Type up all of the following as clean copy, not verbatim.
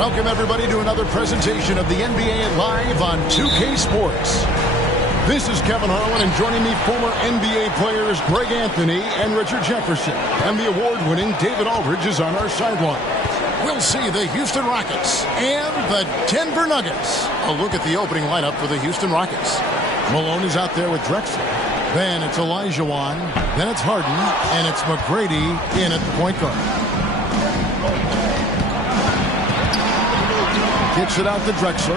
Welcome, everybody, to another presentation of the NBA Live on 2K Sports. This is Kevin Harlan, and joining me, former NBA players Greg Anthony and Richard Jefferson. And the award-winning David Aldridge is on our sideline. We'll see the Houston Rockets and the Denver Nuggets. A look at the opening lineup for the Houston Rockets. Malone is out there with Drexler. Then it's Olajuwon. Then it's Harden. And it's McGrady in at the point guard. Kicks it out to Drexler.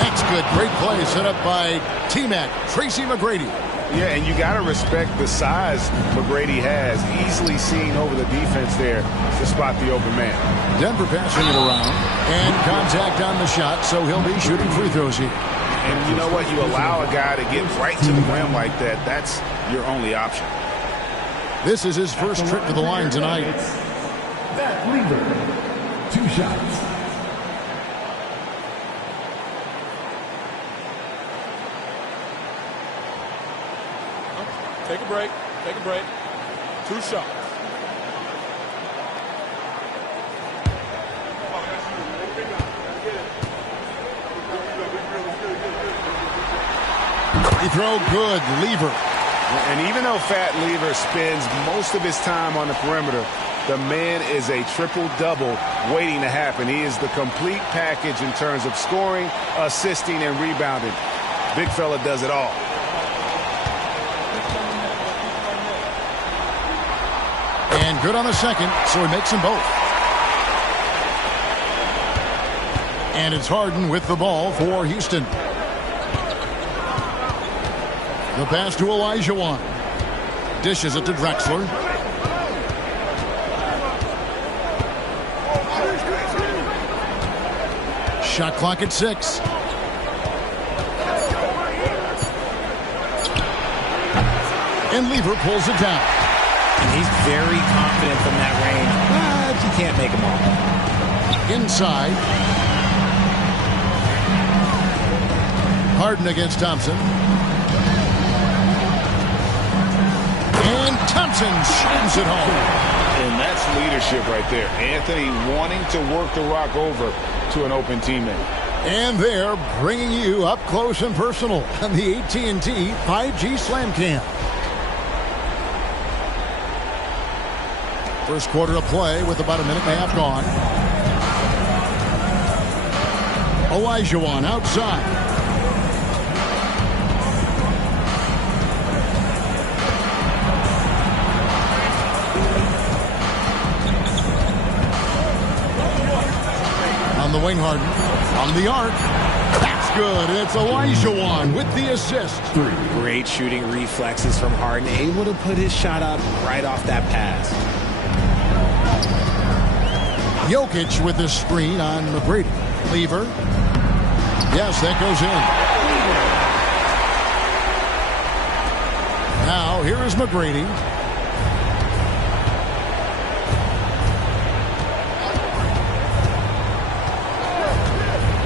That's good. Great play set up by T-Mac, Tracy McGrady. Yeah, and you got to respect the size McGrady has. Easily seen over the defense there to spot the open man. Denver passing it around. And contact on the shot, so he'll be shooting free throws here. And you know what? You allow a guy to get right to the rim like that. That's your only option. This is his first trip to the line tonight. That leader. 2 shots. Take a break. Take a break. 2 shots. Free throw good. Lever. And even though Fat Lever spends most of his time on the perimeter, the man is a triple-double waiting to happen. He is the complete package in terms of scoring, assisting, and rebounding. Big fella does it all. And good on the second, so he makes them both. And it's Harden with the ball for Houston. The pass to Olajuwon. Dishes it to Drexler. Shot clock at 6. And Lever pulls it down. And he's very confident from that range, but you can't make him all. Inside. Harden against Thompson. And Thompson shoots it home. And that's leadership right there. Anthony wanting to work the rock over to an open teammate. And they're bringing you up close and personal on the AT&T 5G Slam Cam. First quarter of play with about a minute and a half gone. Olajuwon outside. On the wing, Harden. On the arc. That's good. And it's Olajuwon with the assist. Great shooting reflexes from Harden. Able to put his shot up right off that pass. Jokic with the screen on McGrady. Lever. Yes, that goes in. Now, here is McGrady.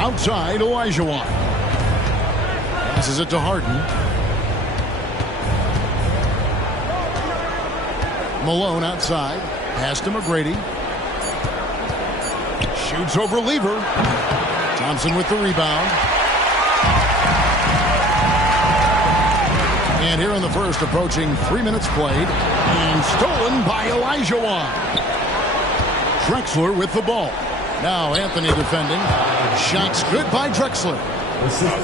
Outside, Olajuwon. Passes it to Harden. Malone outside. Pass to McGrady. Shoots over Lever. Thompson with the rebound. And here in the first, approaching 3 minutes played. And stolen by Olajuwon. Drexler with the ball. Now Anthony defending. Shots good by Drexler.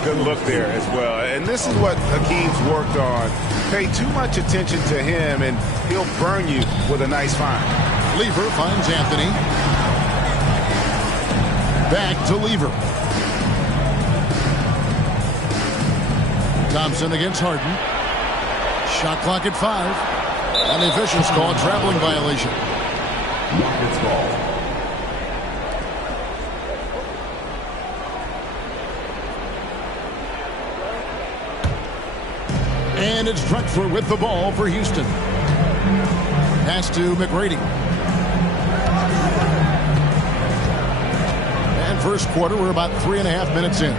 Good look there as well. And this is what Hakeem's worked on. Pay too much attention to him, and he'll burn you with a nice find. Lever finds Anthony. Back to Lever. Thompson against Harden. Shot clock at 5. And the officials call a traveling violation. Rockets ball. And it's Drexler with the ball for Houston. Pass to McGrady. And first quarter, we're about 3.5 minutes in.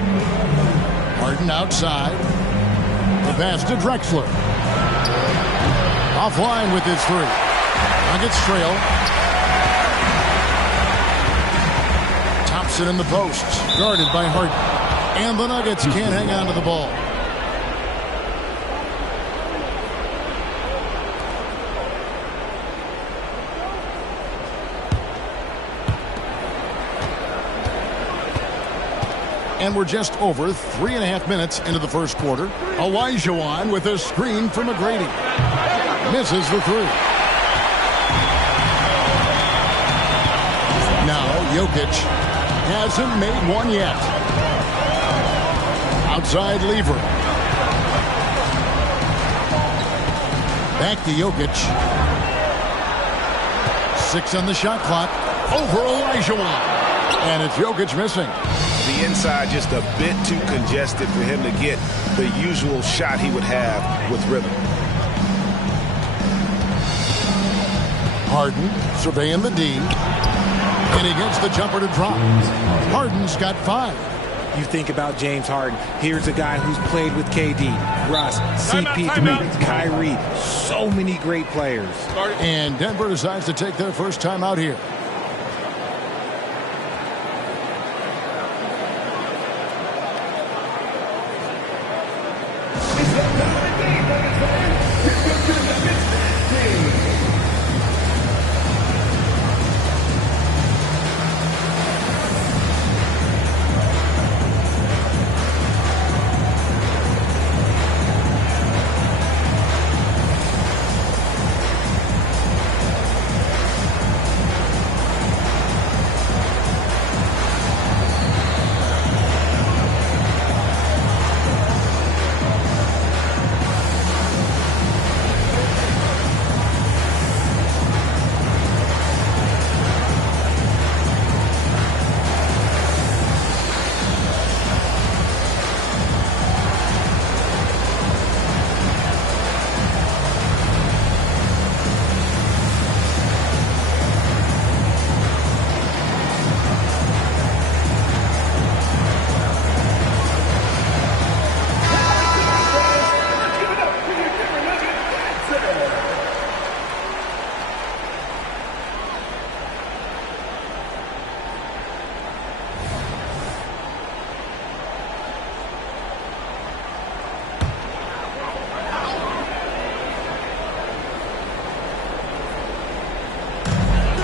Harden outside. The pass to Drexler. Offline with his 3. Nuggets trail. Thompson in the post, guarded by Harden. And the Nuggets can't hang on to the ball. And we're just over 3.5 minutes into the first quarter. Olajuwon with a screen from McGrady. Misses the three. Now Jokic hasn't made one yet. Outside Lever. Back to Jokic. 6 on the shot clock. Over Olajuwon. And it's Jokic missing. The inside just a bit too congested for him to get the usual shot he would have with rhythm. Harden surveying the D. And he gets the jumper to drop. Harden's got 5. You think about James Harden. Here's a guy who's played with KD, Russ, CP3, Kyrie. So many great players. And Denver decides to take their first time out here.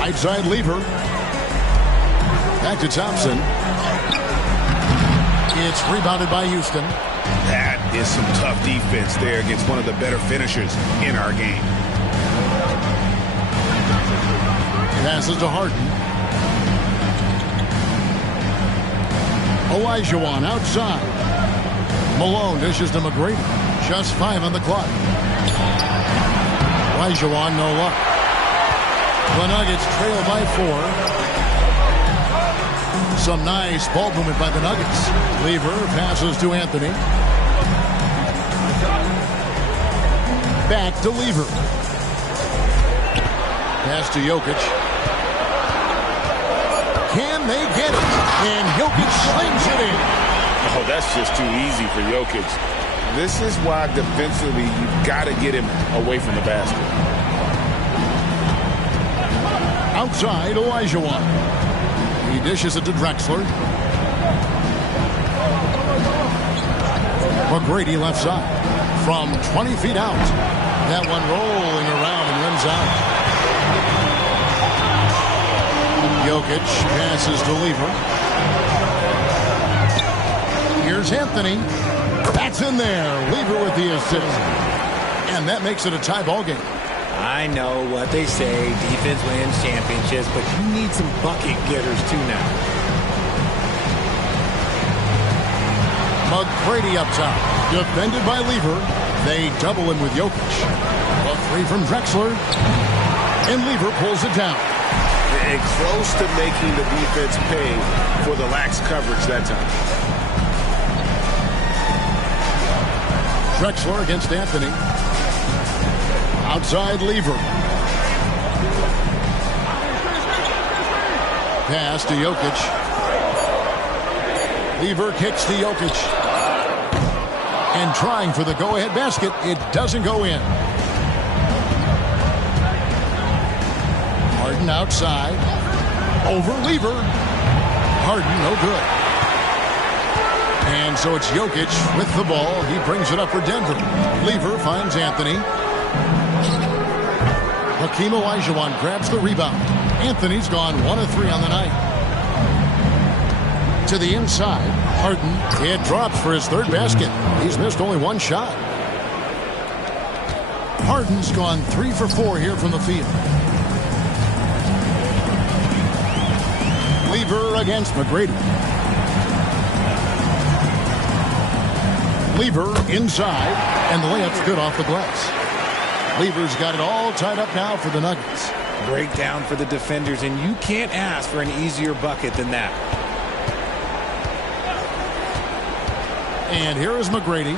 Right side Lever. Back to Thompson. It's rebounded by Houston. That is some tough defense there against one of the better finishers in our game. Passes to Harden. Olajuwon outside. Malone dishes to McGrady. Just 5 on the clock. Olajuwon no luck. The Nuggets trail by 4. Some nice ball movement by the Nuggets. Lever passes to Anthony. Back to Lever. Pass to Jokic. Can they get it? And Jokic slings it in. Oh, that's just too easy for Jokic. This is why defensively you've got to get him away from the basket. Outside, Olajuwon. He dishes it to Drexler. McGrady left side. From 20 feet out. That one rolling around and runs out. Jokic passes to Lever. Here's Anthony. That's in there. Lever with the assist. And that makes it a tie ball game. I know what they say, defense wins championships, but you need some bucket getters too now. McGrady up top, defended by Lever. They double him with Jokic. A 3 from Drexler, and Lever pulls it down. And close to making the defense pay for the lax coverage that time. Drexler against Anthony. Outside Lever. Pass to Jokic. Lever kicks to Jokic. And trying for the go-ahead basket. It doesn't go in. Harden outside. Over Lever. Harden, no good. And so it's Jokic with the ball. He brings it up for Denver. Lever finds Anthony. Hakeem Olajuwon grabs the rebound. Anthony's gone 1 of 3 on the night. To the inside, Harden. It drops for his 3rd basket. He's missed only 1 shot. Harden's gone 3 for 4 here from the field. Lever against McGrady. Lever inside, and the layup's good off the glass. Lever's got it all tied up now for the Nuggets. Breakdown for the defenders, and you can't ask for an easier bucket than that. And here is McGrady,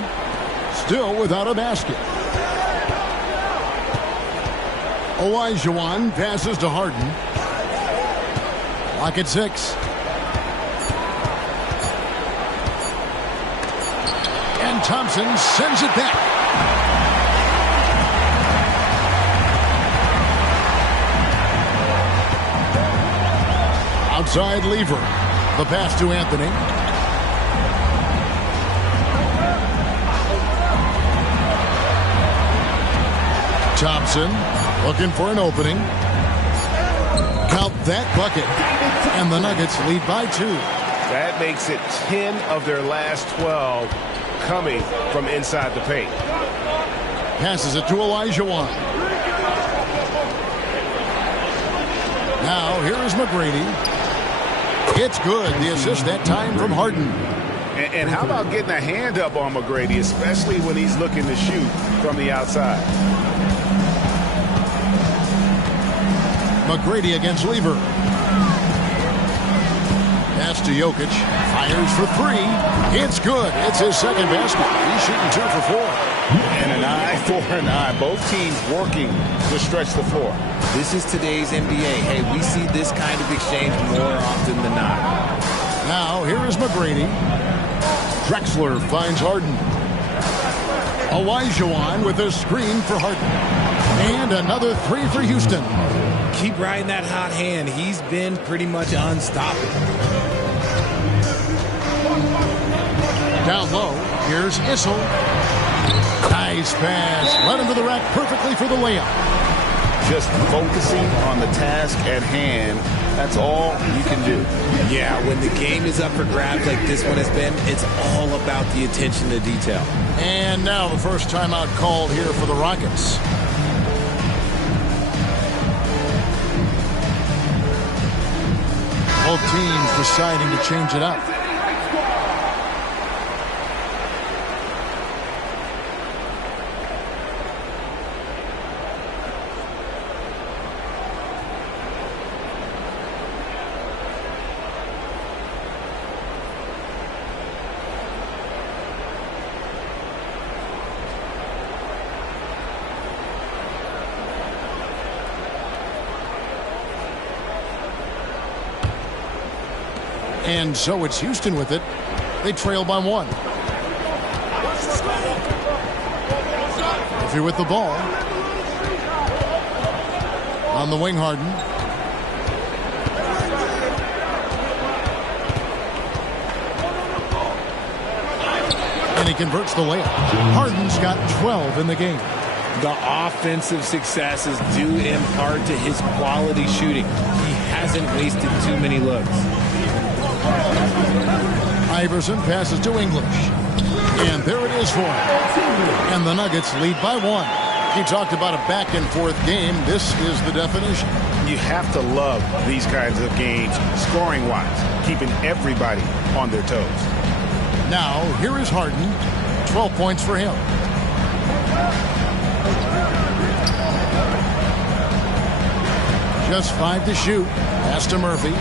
still without a basket. Olajuwon passes to Harden. Lock at 6. And Thompson sends it back. Outside Lever. The pass to Anthony. Thompson looking for an opening. Count that bucket. And the Nuggets lead by 2. That makes it 10 of their last 12 coming from inside the paint. Passes it to Olajuwon. Now here is McGrady. It's good. The assist that time from Harden. And how about getting a hand up on McGrady, especially when he's looking to shoot from the outside. McGrady against Lever. Pass to Jokic. Fires for 3. It's good. It's his 2nd basket. He's shooting 2 for 4. And an eye for an eye. Both teams working to stretch the floor. This is today's NBA. Hey, we see this kind of exchange more often than not. Now, here is McGrady. Drexler finds Harden. Olajuwon with a screen for Harden. And another 3 for Houston. Keep riding that hot hand. He's been pretty much unstoppable. Down low, here's Issel. Nice pass. Led him to the rack perfectly for the layup. Just focusing on the task at hand. That's all you can do. Yeah, when the game is up for grabs like this one has been, it's all about the attention to detail. And now the first timeout called here for the Rockets. Both teams deciding to change it up. And so it's Houston with it. They trail by 1. Murphy with the ball. On the wing, Harden. And he converts the layup. Harden's got 12 in the game. The offensive success is due in part to his quality shooting. He hasn't wasted too many looks. Iverson passes to English. And there it is for him. And the Nuggets lead by 1. He talked about a back-and-forth game. This is the definition. You have to love these kinds of games, scoring-wise, keeping everybody on their toes. Now, here is Harden. 12 points for him. Just 5 to shoot. Pass to Murphy.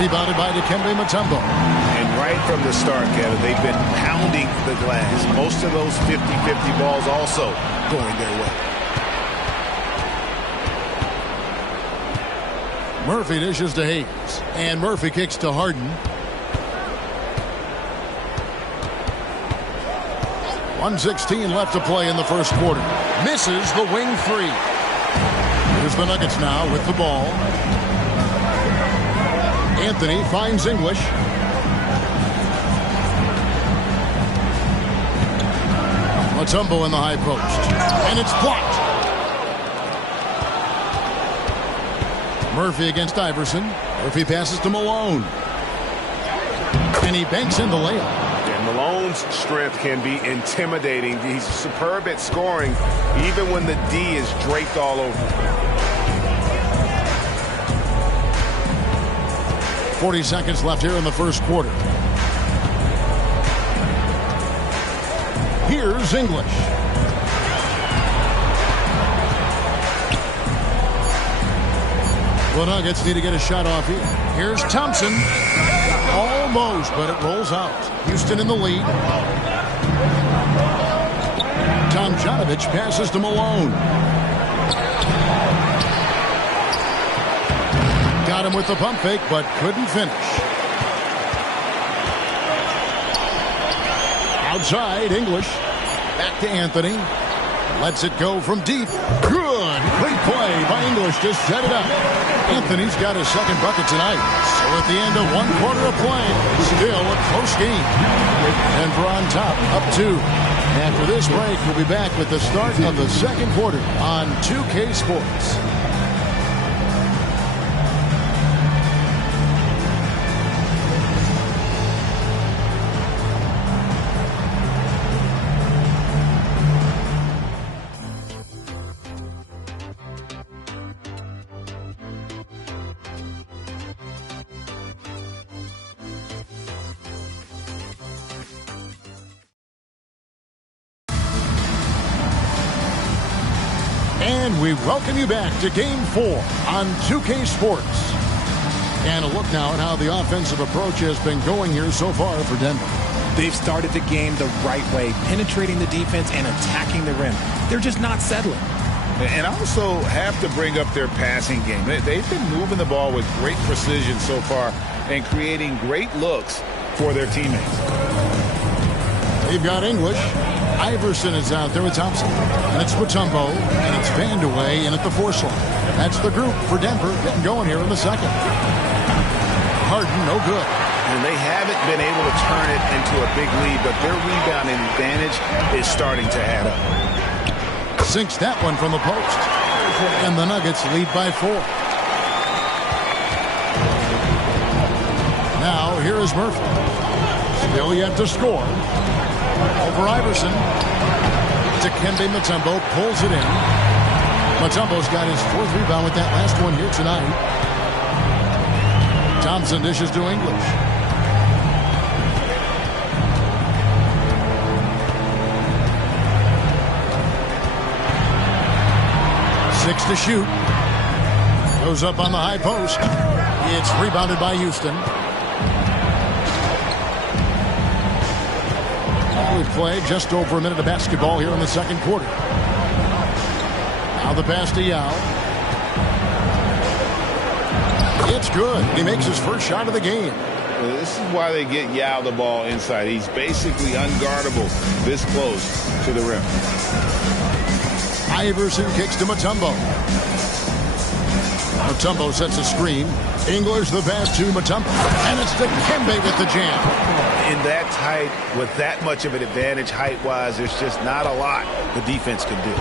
Rebounded by Dikembe Mutombo. And right from the start, Kevin, they've been pounding the glass. Most of those 50-50 balls also going their way. Murphy dishes to Hayes. And Murphy kicks to Harden. 1:16 left to play in the first quarter. Misses the wing 3. Here's the Nuggets now with the ball. Anthony finds English. Mutombo in the high post. And it's blocked. Murphy against Iverson. Murphy passes to Malone. And he banks in the layup. And Malone's strength can be intimidating. He's superb at scoring, even when the D is draped all over. 40 seconds left here in the first quarter. Here's English. The Nuggets need to get a shot off here. Here's Thompson. Almost, but it rolls out. Houston in the lead. Tomjanovich passes to Malone. Got him with the pump fake, but couldn't finish. Outside, English. Back to Anthony. Lets it go from deep. Good. Great play by English to set it up. Anthony's got his second bucket tonight. So at the end of one quarter of play, still a close game. Denver on top, up 2. After this break, we'll be back with the start of the second quarter on 2K Sports. And we welcome you back to Game 4 on 2K Sports. And a look now at how the offensive approach has been going here so far for Denver. They've started the game the right way, penetrating the defense and attacking the rim. They're just not settling. And also have to bring up their passing game. They've been moving the ball with great precision so far and creating great looks for their teammates. They've got English. Iverson is out there with Thompson. And it's Mutombo. And it's Vandeweghe in at the 4 slot. That's the group for Denver getting going here in the second. Harden, no good. And they haven't been able to turn it into a big lead, but their rebounding advantage is starting to add up. Sinks that one from the post. And the Nuggets lead by 4. Now, here is Murphy. Still yet to score. Over Iverson. Dikembe Mutombo pulls it in. Mutombo's got his 4th rebound with that last one here tonight. Thompson dishes to English. Six to shoot. Goes up on the high post. It's rebounded by Houston. We've played just over a minute of basketball here in the second quarter. Now the pass to Yao. It's good. He makes his first shot of the game. This is why they get Yao the ball inside. He's basically unguardable this close to the rim. Iverson kicks to Mutombo. Mutombo sets a screen. English the pass to Mutombo. And it's Dikembe with the jam. In that tight, with that much of an advantage height-wise, there's just not a lot the defense can do.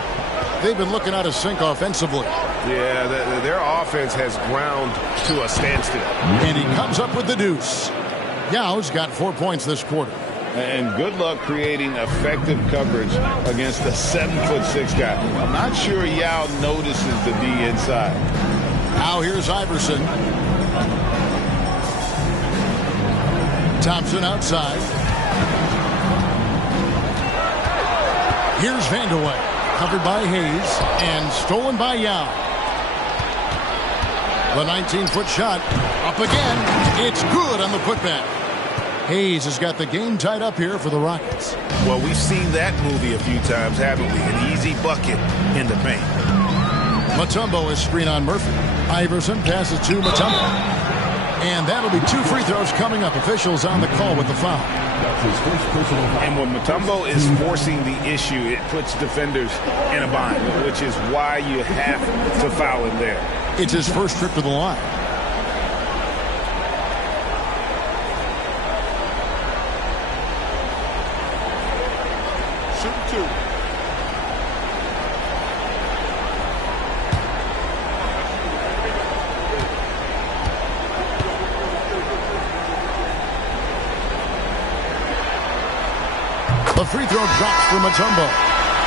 They've been looking out of sync offensively. Yeah, their offense has ground to a standstill. And he comes up with the deuce. Yao's got 4 points this quarter. And good luck creating effective coverage against a 7'6" guy. I'm not sure Yao notices the D inside. Now here's Iverson. Thompson outside. Here's Vandeweghe. Covered by Hayes and stolen by Yao. The 19-foot shot up again. It's good on the putback. Hayes has got the game tied up here for the Rockets. Well, we've seen that movie a few times, haven't we? An easy bucket in the paint. Mutombo is screen on Murphy. Iverson passes to Mutombo. And that'll be 2 free throws coming up. Officials on the call with the foul. That's his first personal foul. And when Mutombo is forcing the issue, it puts defenders in a bind, which is why you have to foul him there. It's his first trip to the line. Shoot 2. The free throw drops for Mutombo.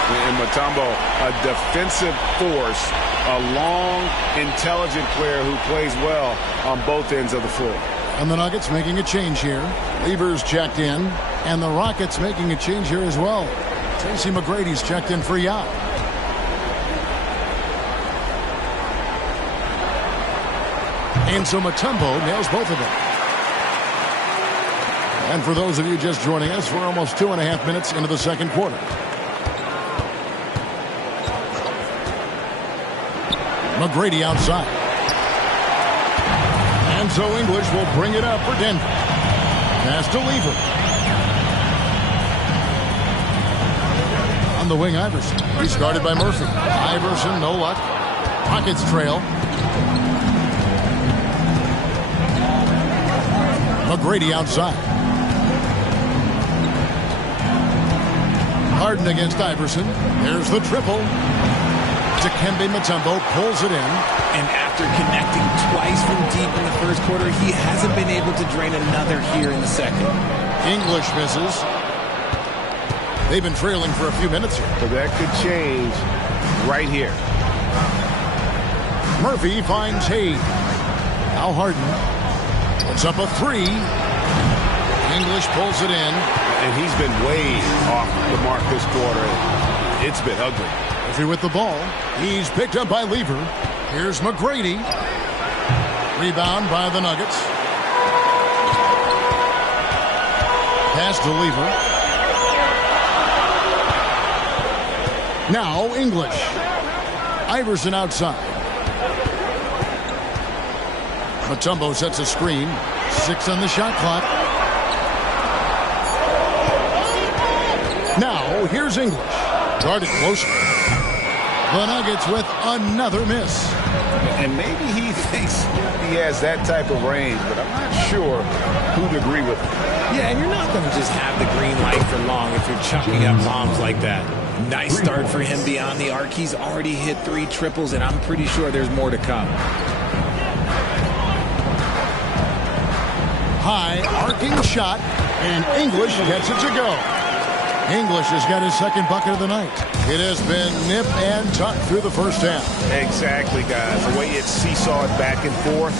And Mutombo, a defensive force, a long, intelligent player who plays well on both ends of the floor. And the Nuggets making a change here. Lever's checked in. And the Rockets making a change here as well. Tracy McGrady's checked in for Yao. And so Mutombo nails both of them. And for those of you just joining us, we're almost 2.5 minutes into the second quarter. McGrady outside. And so English will bring it up for Denver. Pass to Lever. On the wing, Iverson. He's guarded by Murphy. Iverson, no luck. Rockets trail. McGrady outside. Harden against Iverson. There's the triple. Dikembe Mutombo pulls it in. And after connecting twice from deep in the first quarter, he hasn't been able to drain another here in the second. English misses. They've been trailing for a few minutes here. But that could change right here. Murphy finds Hayes. Now Harden puts up a 3. English pulls it in. And he's been way off the mark this quarter. It's been ugly. Murphy with the ball. He's picked up by Lever. Here's McGrady. Rebound by the Nuggets. Pass to Lever. Now English. Iverson outside. Mutombo sets a screen. 6 on the shot clock. Now here's English. Guarded closely. The Nuggets with another miss. And maybe he thinks he has that type of range, but I'm not sure who'd agree with him. Yeah, and you're not going to just have the green light for long if you're chucking up bombs like that. Nice start for him beyond the arc. He's already hit 3 triples, and I'm pretty sure there's more to come. High arcing shot, and English gets it to go. English has got his second bucket of the night. It has been nip and tuck through the first half. Exactly, guys. The way it's seesawed back and forth,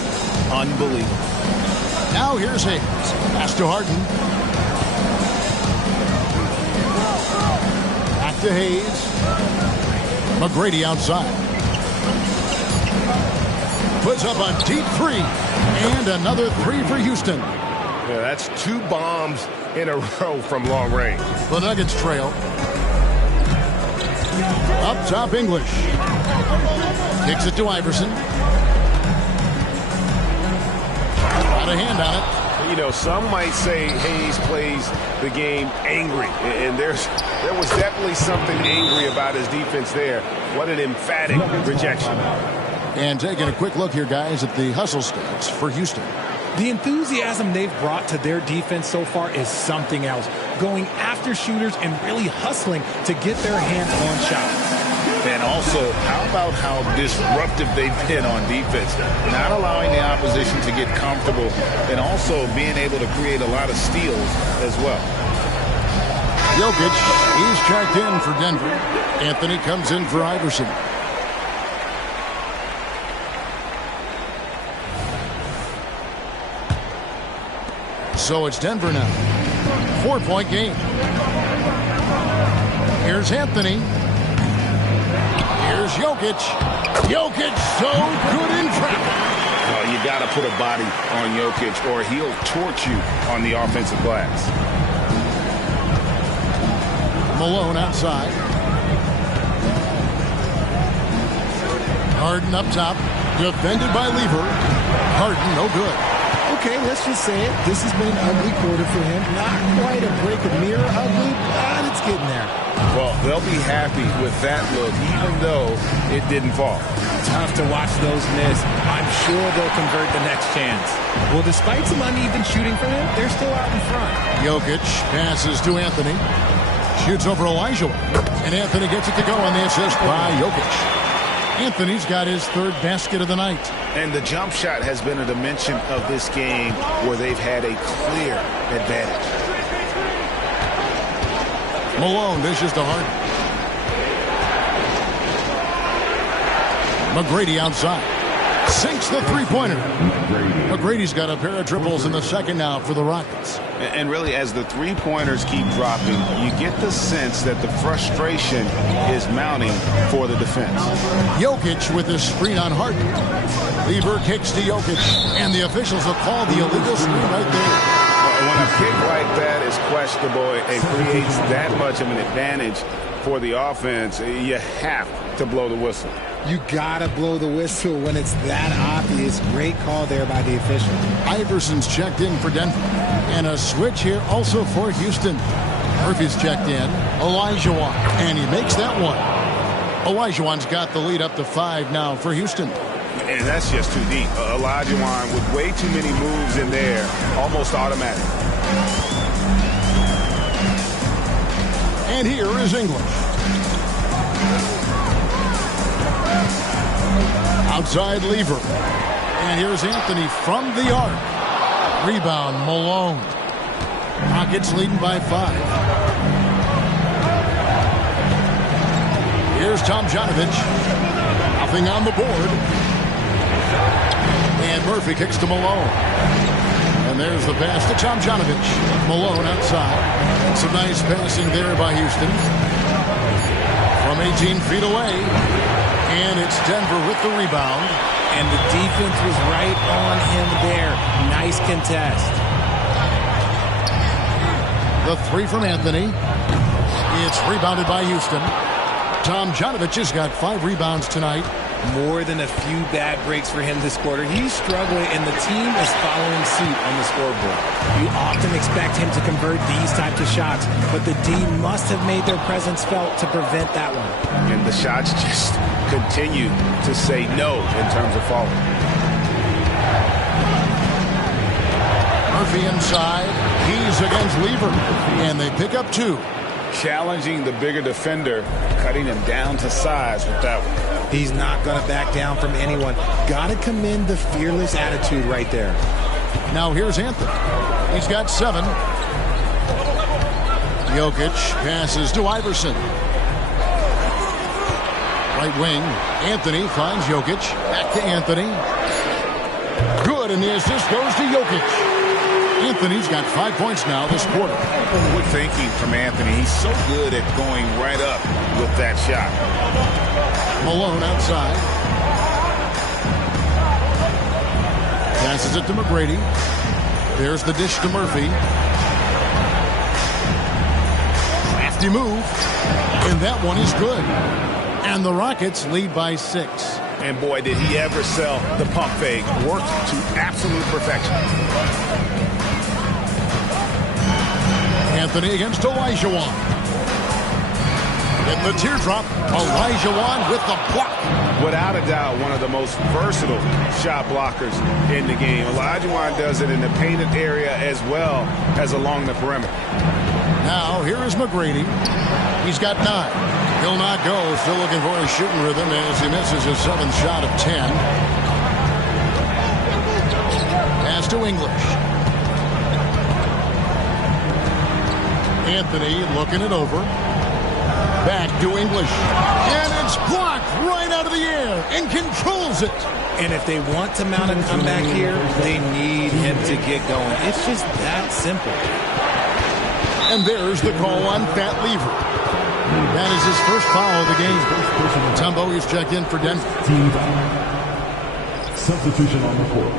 unbelievable. Now here's Hayes. Pass to Harden. Back to Hayes. McGrady outside. Puts up a deep 3. And another 3 for Houston. Yeah, that's 2 bombs in a row from long range. The Nuggets trail. Up top, English. Kicks it to Iverson. Got a hand on it. You know, some might say Hayes plays the game angry. And there was definitely something angry about his defense there. What an emphatic rejection. And taking a quick look here, guys, at the hustle stats for Houston. The enthusiasm they've brought to their defense so far is something else. Going after shooters and really hustling to get their hands on shots. And also, how about how disruptive they've been on defense? Not allowing the opposition to get comfortable and also being able to create a lot of steals as well. Jokic, he's checked in for Denver. Anthony comes in for Iverson. So it's Denver now. 4-point game. Here's Anthony. Here's Jokic. Jokic so good in traffic. Well, you got to put a body on Jokic or he'll torch you on the offensive glass. Malone outside. Harden up top. Defended by Lever. Harden no good. Okay, let's just say it. This has been an ugly quarter for him. Not quite a break of mirror ugly, but it's getting there. Well, they'll be happy with that look, even though it didn't fall. Tough to watch those miss. I'm sure they'll convert the next chance. Well, despite some uneven shooting for them, they're still out in front. Jokic passes to Anthony. Shoots over Elijah. And Anthony gets it to go on the assist by Jokic. Anthony's got his third basket of the night. And the jump shot has been a dimension of this game where they've had a clear advantage. Malone dishes to Harden. McGrady outside. Sinks the three-pointer. McGrady's got a pair of triples in the second now for the Rockets. And really, as the three-pointers keep dropping, you get the sense that the frustration is mounting for the defense. Jokic with his screen on Harden. Lever kicks to Jokic, and the officials have called the illegal screen right there. When a kick like that is questionable and creates that much of an advantage for the offense, you have to blow the whistle. You gotta blow the whistle when it's that obvious. Great call there by the official. Iverson's checked in for Denver. And a switch here also for Houston. Murphy's checked in. Olajuwon. And he makes that one. Olajuwon's got the lead up to 5 now for Houston. And that's just too deep. Olajuwon with way too many moves in there. Almost automatic. And here is English. Outside Lever. And here's Anthony from the arc. Rebound, Malone. Rockets leading by 5. Here's Tomjanovich. Nothing on the board. And Murphy kicks to Malone. And there's the pass to Tomjanovich. Malone outside. Some nice passing there by Houston. From 18 feet away. And it's Denver with the rebound. And the defense was right on him there. Nice contest. The three from Anthony. It's rebounded by Houston. Tomjanovich has got 5 rebounds tonight. More than a few bad breaks for him this quarter. He's struggling, and the team is following suit on the scoreboard. You often expect him to convert these types of shots, but the D must have made their presence felt to prevent that one. And the shots just continue to say no in terms of falling. Murphy inside. He's against Lever. And they pick up 2. Challenging the bigger defender, cutting him down to size with that one. He's not going to back down from anyone. Got to commend the fearless attitude right there. Now here's Anthony. He's got 7. Jokic passes to Iverson. Right wing. Anthony finds Jokic. Back to Anthony. Good, and the assist goes to Jokic. Anthony's got 5 points now this quarter. Good thinking from Anthony. He's so good at going right up with that shot. Malone outside. Passes it to McGrady. There's the dish to Murphy. Crafty move. And that one is good. And the Rockets lead by 6. And boy, did he ever sell the pump fake. Worked to absolute perfection. Anthony against Olajuwon. In the teardrop, Olajuwon with the block. Without a doubt, one of the most versatile shot blockers in the game. Olajuwon does it in the painted area as well as along the perimeter. Now, here is McGrady. He's got 9. He'll not go. Still looking for his shooting rhythm as he misses his 7th shot of 10. Pass to English. Anthony looking it over. Back to English. And it's blocked right out of the air and controls it. And if they want to mount a comeback here, they need him to get going. It's just that simple. And there's the call on Fat Lever. That is his first foul of the game. Tumbo is checked in for Denver. Team foul. Substitution on the court.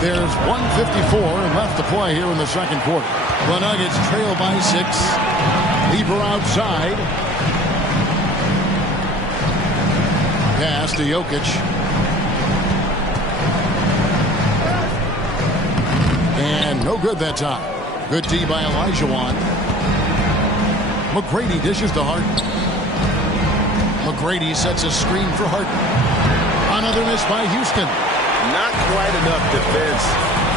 There's 1:54 left to play here in the second quarter. The Nuggets trail by 6. Lieber outside. Pass to Jokic. And no good that time. Good D by Olajuwon. McGrady dishes to Harden. McGrady sets a screen for Harden. Another miss by Houston. Not quite enough defense.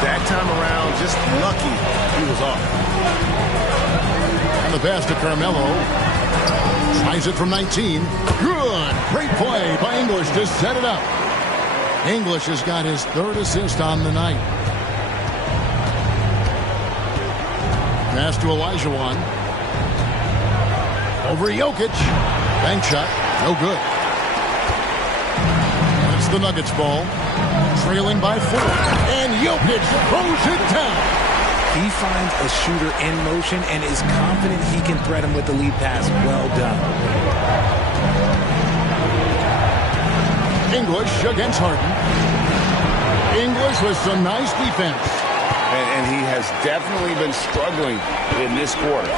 That time around, just lucky he was off. And the pass to Carmelo. Tries it from 19. Good. Great play by English to set it up. English has got his 3rd assist on the night. Pass to Olajuwon. Over Jokic. Bank shot. No good. That's the Nuggets ball. Trailing by 4. And Jokic throws it down. He finds a shooter in motion and is confident he can thread him with the lead pass. Well done. English against Harden. English with some nice defense. And he has definitely been struggling in this quarter.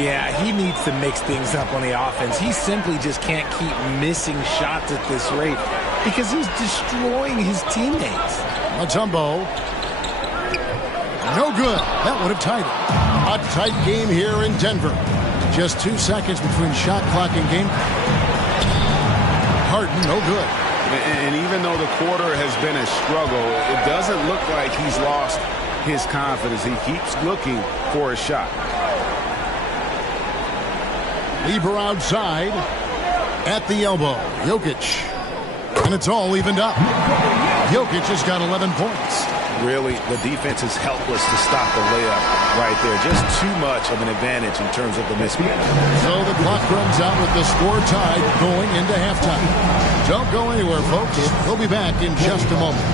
Yeah, he needs to mix things up on the offense. He simply just can't keep missing shots at this rate because he's destroying his teammates. Mutombo. No good. That would have tied it. A tight game here in Denver. Just 2 seconds between shot clock and game clock. Harden, no good. And even though the quarter has been a struggle, it doesn't look like he's lost his confidence. He keeps looking for a shot. Lieber outside at the elbow. Jokic. And it's all evened up. Jokic has got 11 points. Really, the defense is helpless to stop the layup right there. Just too much of an advantage in terms of the mismatch. So the clock runs out with the score tied going into halftime. Don't go anywhere, folks. We'll be back in just a moment.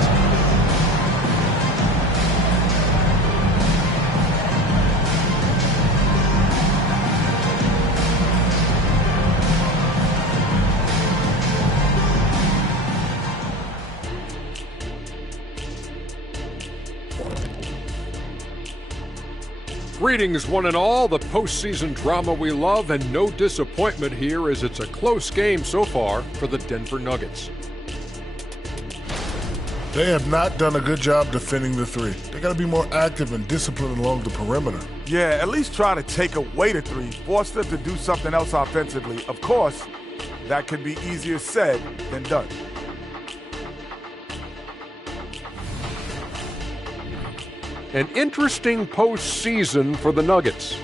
Greetings, one and all. The postseason drama we love, and no disappointment here as it's a close game so far for the Denver Nuggets. They have not done a good job defending the 3. They got to be more active and disciplined along the perimeter. Yeah, at least try to take away the 3. Force them to do something else offensively. Of course, that could be easier said than done. An interesting postseason for the Nuggets.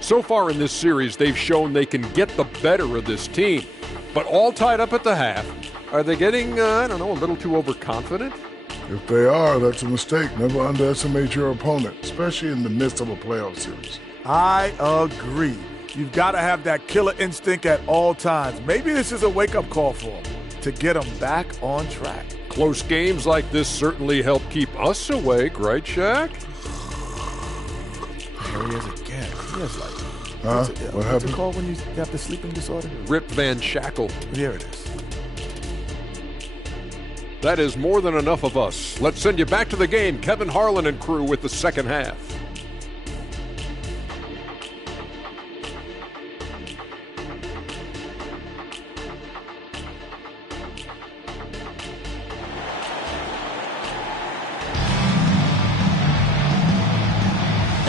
So far in this series, they've shown they can get the better of this team, but all tied up at the half. Are they getting, a little too overconfident? If they are, that's a mistake. Never underestimate your opponent, especially in the midst of a playoff series. I agree. You've got to have that killer instinct at all times. Maybe this is a wake-up call for them to get them back on track. Close games like this certainly help keep us awake, right, Shaq? There he is again. He has like... What happened? What's it called when you have the sleeping disorder? Rip Van Shackle. Here it is. That is more than enough of us. Let's send you back to the game. Kevin Harlan and crew with the second half.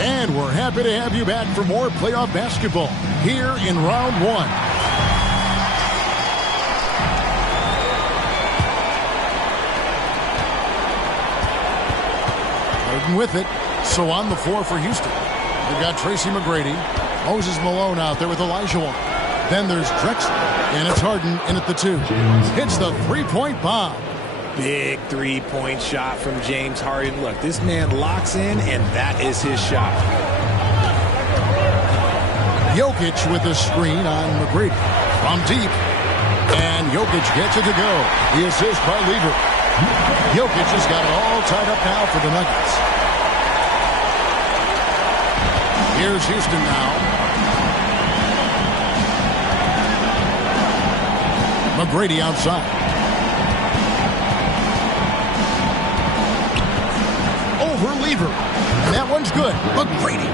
And we're happy to have you back for more playoff basketball here in round 1. Harden with it. So on the floor for Houston. We've got Tracy McGrady. Moses Malone out there with Olajuwon. Then there's Drexler. And it's Harden in at the 2. Hits the three-point bomb. Big three-point shot from James Harden. Look, this man locks in, and that is his shot. Jokic with a screen on McGrady. From deep. And Jokic gets it to go. The assist by Lieber. Jokic has got it all tied up now for the Nuggets. Here's Houston now. McGrady outside. Lever. And that one's good. McGrady.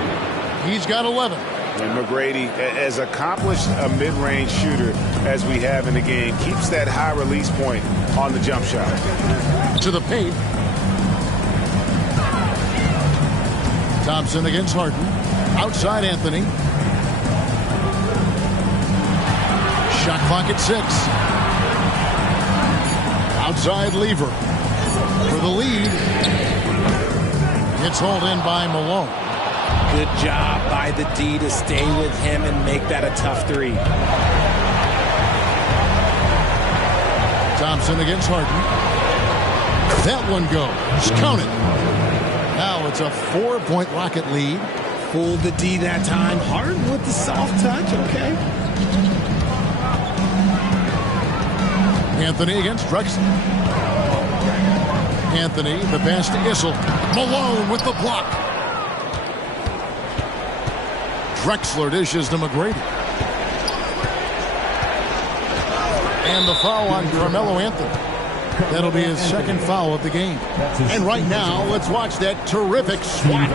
He's got 11. And McGrady, as accomplished a mid-range shooter as we have in the game, keeps that high release point on the jump shot. To the paint. Thompson against Harden. Outside Anthony. Shot clock at 6. Outside Lever. For the lead. It's hauled in by Malone. Good job by the D to stay with him and make that a tough 3. Thompson against Harden. That one goes. Count it. Now it's a 4-point Rocket lead. Fooled the D that time. Harden with the soft touch. Okay. Anthony against Drexler. Anthony, the pass to Issel. Malone with the block. Drexler dishes to McGrady. And the foul on Carmelo Anthony. That'll be his second foul of the game. And right now, let's watch that terrific swat.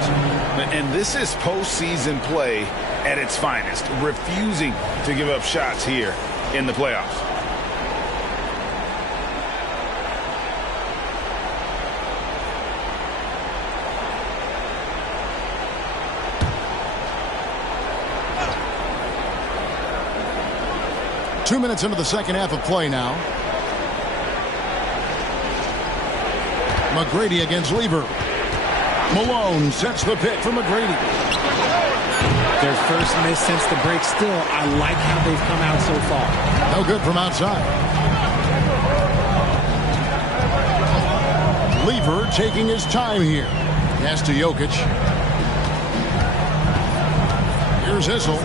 And this is postseason play at its finest, refusing to give up shots here in the playoffs. Two minutes into the second half of play now. McGrady against Lever. Malone sets the pick for McGrady. Their first miss since the break. Still, I like how they've come out so far. No good from outside. Lever taking his time here. Pass to Jokic. Here's Issel.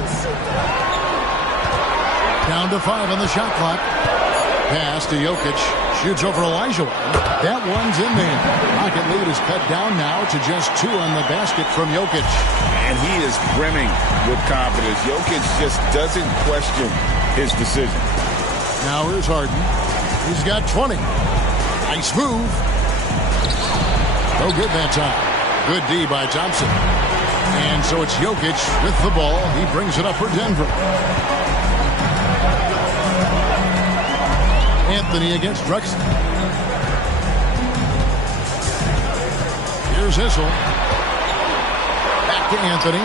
Down to 5 on the shot clock. Pass to Jokic. Shoots over Elijah. That one's in there. Rocket lead is cut down now to just 2 on the basket from Jokic. And he is brimming with confidence. Jokic just doesn't question his decision. Now here's Harden. He's got 20. Nice move. No good that time. Good D by Thompson. And so it's Jokic with the ball. He brings it up for Denver. Anthony against Drexler. Here's Issel. Back to Anthony.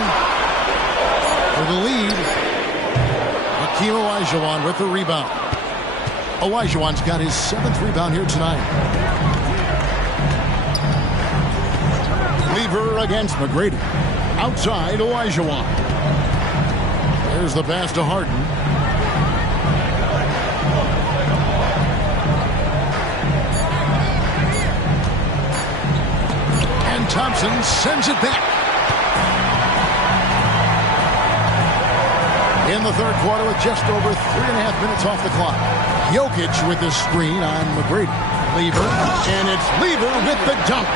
For the lead. Hakeem Olajuwon with the rebound. Olajuwon's got his 7th rebound here tonight. Lever against McGrady. Outside Olajuwon. There's the pass to Harden. Thompson sends it back. In the third quarter with just over 3.5 minutes off the clock. Jokic with the screen on McGrady. Lever, and it's Lever with the dunk.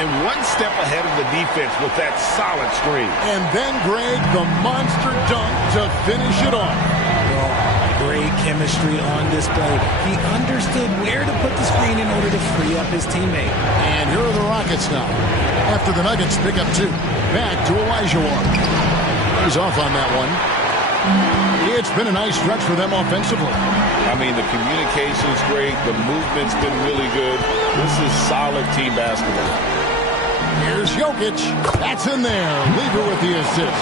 And one step ahead of the defense with that solid screen. And then Greg, the monster dunk to finish it off. Great chemistry on display. He understood where to put the screen in order to free up his teammate. And here are the Rockets now. After the Nuggets pick up 2. Back to Olajuwon. He's off on that one. It's been a nice stretch for them offensively. I mean, the communication's great. The movement's been really good. This is solid team basketball. Here's Jokic. That's in there. Lever with the assist.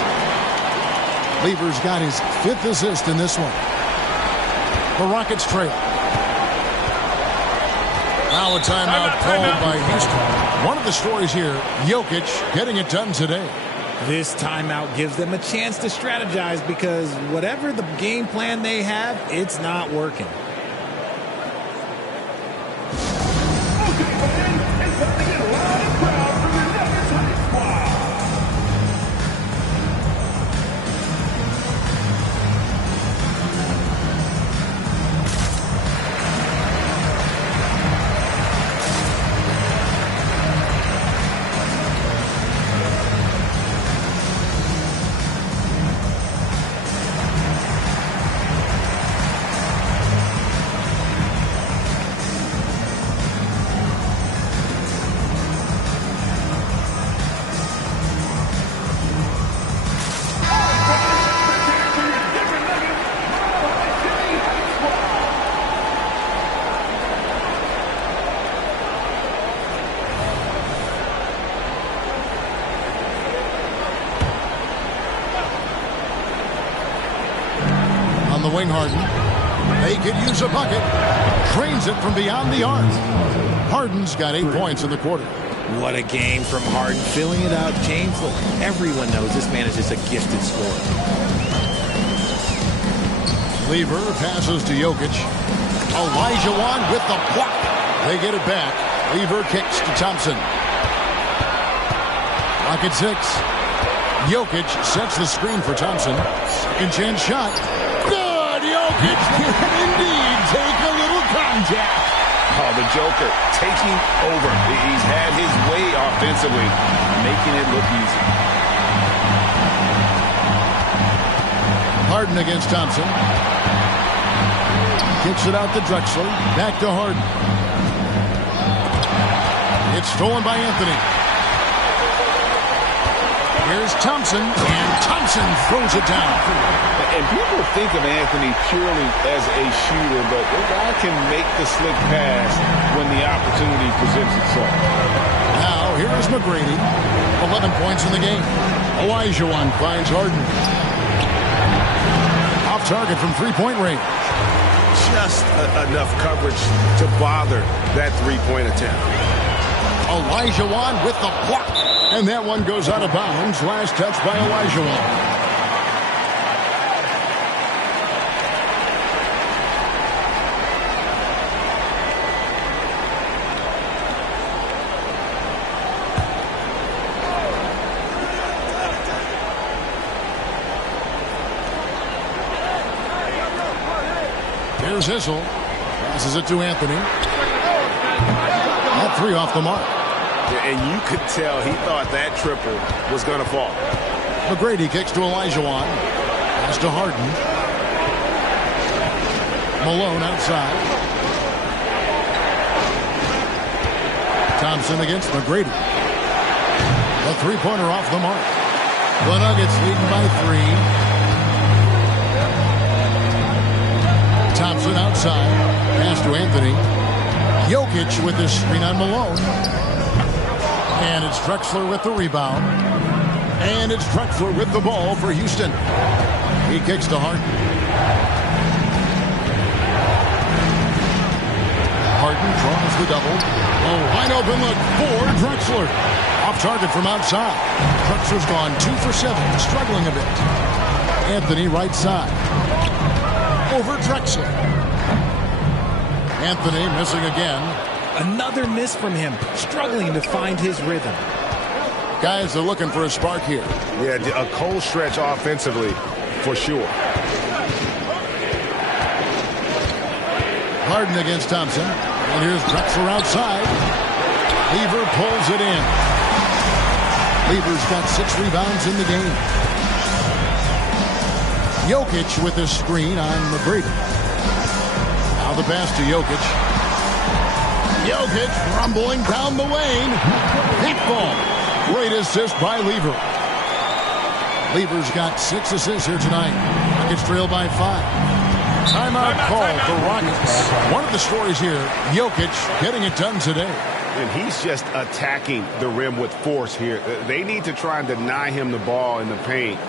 Lever's got his 5th assist in this one. The Rockets trail. Now a timeout called by Houston. One of the stories here, Jokic getting it done today. This timeout gives them a chance to strategize because whatever the game plan they have, it's not working. On the wing, Harden. They could use a bucket. Trains it from beyond the arc. Harden's got 8 points in the quarter. What a game from Harden. Filling it out. James, look, everyone knows this man is just a gifted scorer. Lever passes to Jokic. Olajuwon with the block. They get it back. Lever kicks to Thompson. Rocket 6. Jokic sets the screen for Thompson. Second chance shot. Good! Jokic can indeed take a little contact. Oh, the Joker taking over. He's had his way offensively, making it look easy. Harden against Thompson. Kicks it out to Drexler. Back to Harden. It's stolen by Anthony. Here's Thompson, and Thompson throws it down. And people think of Anthony purely as a shooter, but the guy can make the slick pass when the opportunity presents itself. Now, here's McGrady. 11 points in the game. Olajuwon finds Harden. Off target from three-point range. Just enough coverage to bother that three-point attempt. Olajuwon with the block. And that one goes out of bounds. Last touch by Olajuwon. Here's Issel. Passes it to Anthony. That three off the mark. And you could tell he thought that triple was going to fall. McGrady kicks to Olajuwon. Pass to Harden. Malone outside. Thompson against McGrady. The three-pointer off the mark. The Nuggets leading by 3. Thompson outside. Pass to Anthony. Jokic with this screen on Malone. And it's Drexler with the rebound. And it's Drexler with the ball for Houston. He kicks to Harden. Harden draws the double. Oh, wide open look for Drexler. Off target from outside. Drexler's gone 2 for 7, struggling a bit. Anthony right side. Over Drexler. Anthony missing again. Another miss from him, struggling to find his rhythm. Guys are looking for a spark here. Yeah, a cold stretch offensively, for sure. Harden against Thompson. And here's Drexler outside. Lever pulls it in. Lever's got 6 rebounds in the game. Jokic with the screen on McGrady. Now the pass to Jokic. Jokic rumbling down the lane. That ball. Great assist by Lever. Lever's got 6 assists here tonight. Rockets trail by 5. Timeout call for Rockets. One of the stories here, Jokic getting it done today. And he's just attacking the rim with force here. They need to try and deny him the ball in the paint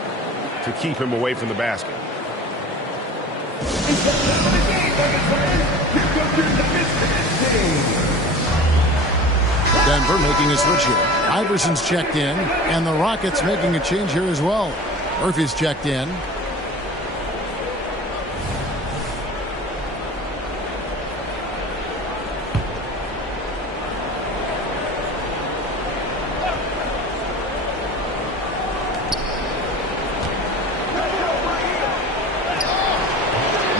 to keep him away from the basket. Denver making a switch here. Iverson's checked in, and the Rockets making a change here as well. Murphy's checked in.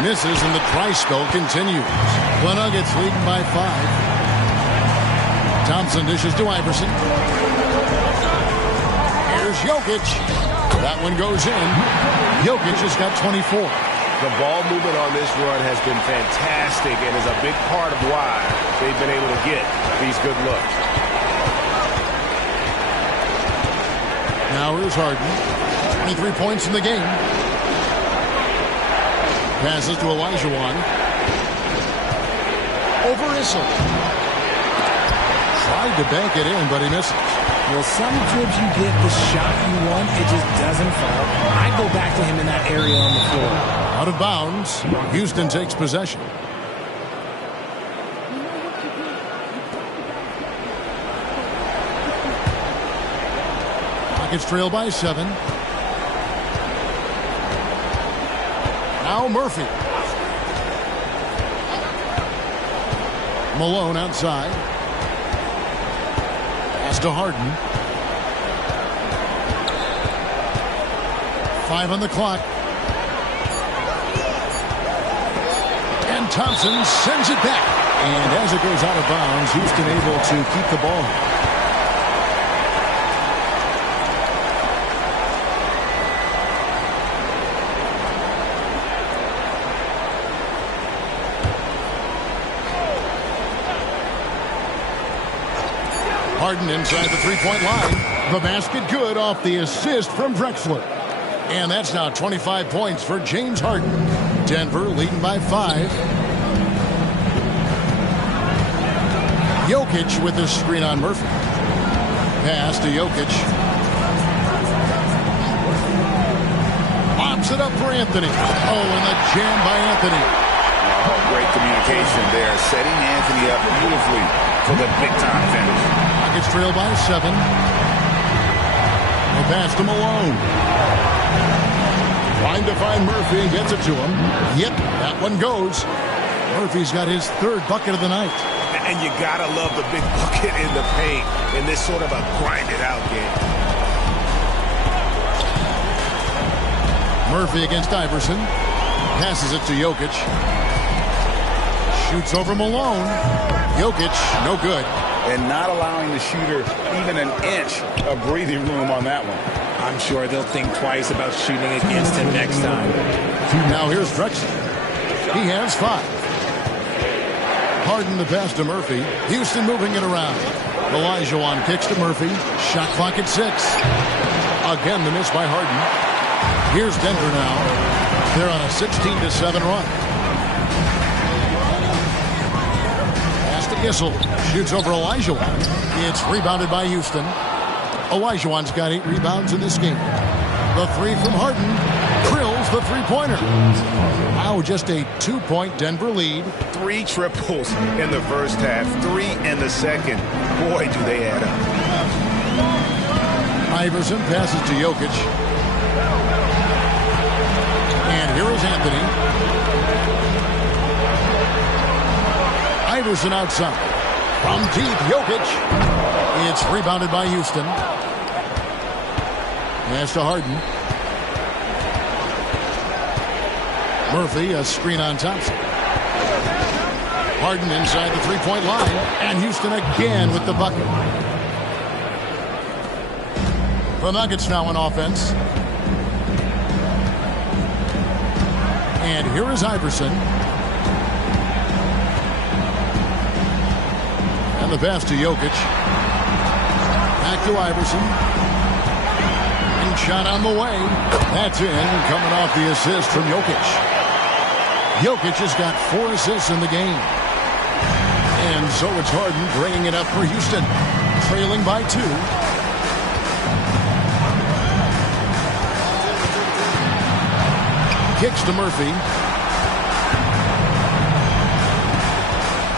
Misses, and the dry spell continues. The Nuggets leading by 5. Thompson dishes to Iverson. Here's Jokic. That one goes in. Jokic has got 24. The ball movement on this run has been fantastic and is a big part of why they've been able to get these good looks. Now here's Harden. 23 points in the game. Passes to Olajuwon. Over Issel. Tried to bank it in, but he misses. Well, some dribs you get the shot you want, it just doesn't fall. I go back to him in that area on the floor. Out of bounds. Houston takes possession. Rockets trail by 7. Now Murphy. Malone outside. Pass to Harden. 5 on the clock. And Thompson sends it back. And as it goes out of bounds, Houston able to keep the ball. Harden inside the three-point line. The basket good off the assist from Drexler. And that's now 25 points for James Harden. Denver leading by 5. Jokic with the screen on Murphy. Pass to Jokic. Pops it up for Anthony. Oh, and the jam by Anthony. Oh, great communication there. Setting Anthony up beautifully for the big-time finish. Rockets trail by 7. The pass to Malone. Trying to find Murphy and gets it to him. Yep, that one goes. Murphy's got his 3rd bucket of the night. And you gotta love the big bucket in the paint in this sort of a grind-it-out game. Murphy against Iverson. Passes it to Jokic. Shoots over Malone. Jokic, no good. And not allowing the shooter even an inch of breathing room on that one. I'm sure they'll think twice about shooting against him next time. Now here's Drexler. He has 5. Harden the pass to Murphy. Houston moving it around. Olajuwon kicks to Murphy. Shot clock at 6. Again the miss by Harden. Here's Denver now. They're on a 16-7 run. Gissel shoots over Olajuwon. It's rebounded by Houston. Olajuwon's got 8 rebounds in this game. The 3 from Harden drills the three-pointer. Wow, just a 2-point Denver lead. 3 triples in the first half, 3 in the second. Boy, do they add up. Iverson passes to Jokic. And here is Anthony. Iverson outside. From deep, Jokic. It's rebounded by Houston. Pass to Harden. Murphy, a screen on Thompson. Harden inside the three-point line. And Houston again with the bucket. The Nuggets now on offense. And here is Iverson. And the pass to Jokic. Back to Iverson. And shot on the way. That's in, coming off the assist from Jokic. Jokic has got 4 assists in the game. And so it's Harden bringing it up for Houston. Trailing by 2. Kicks to Murphy.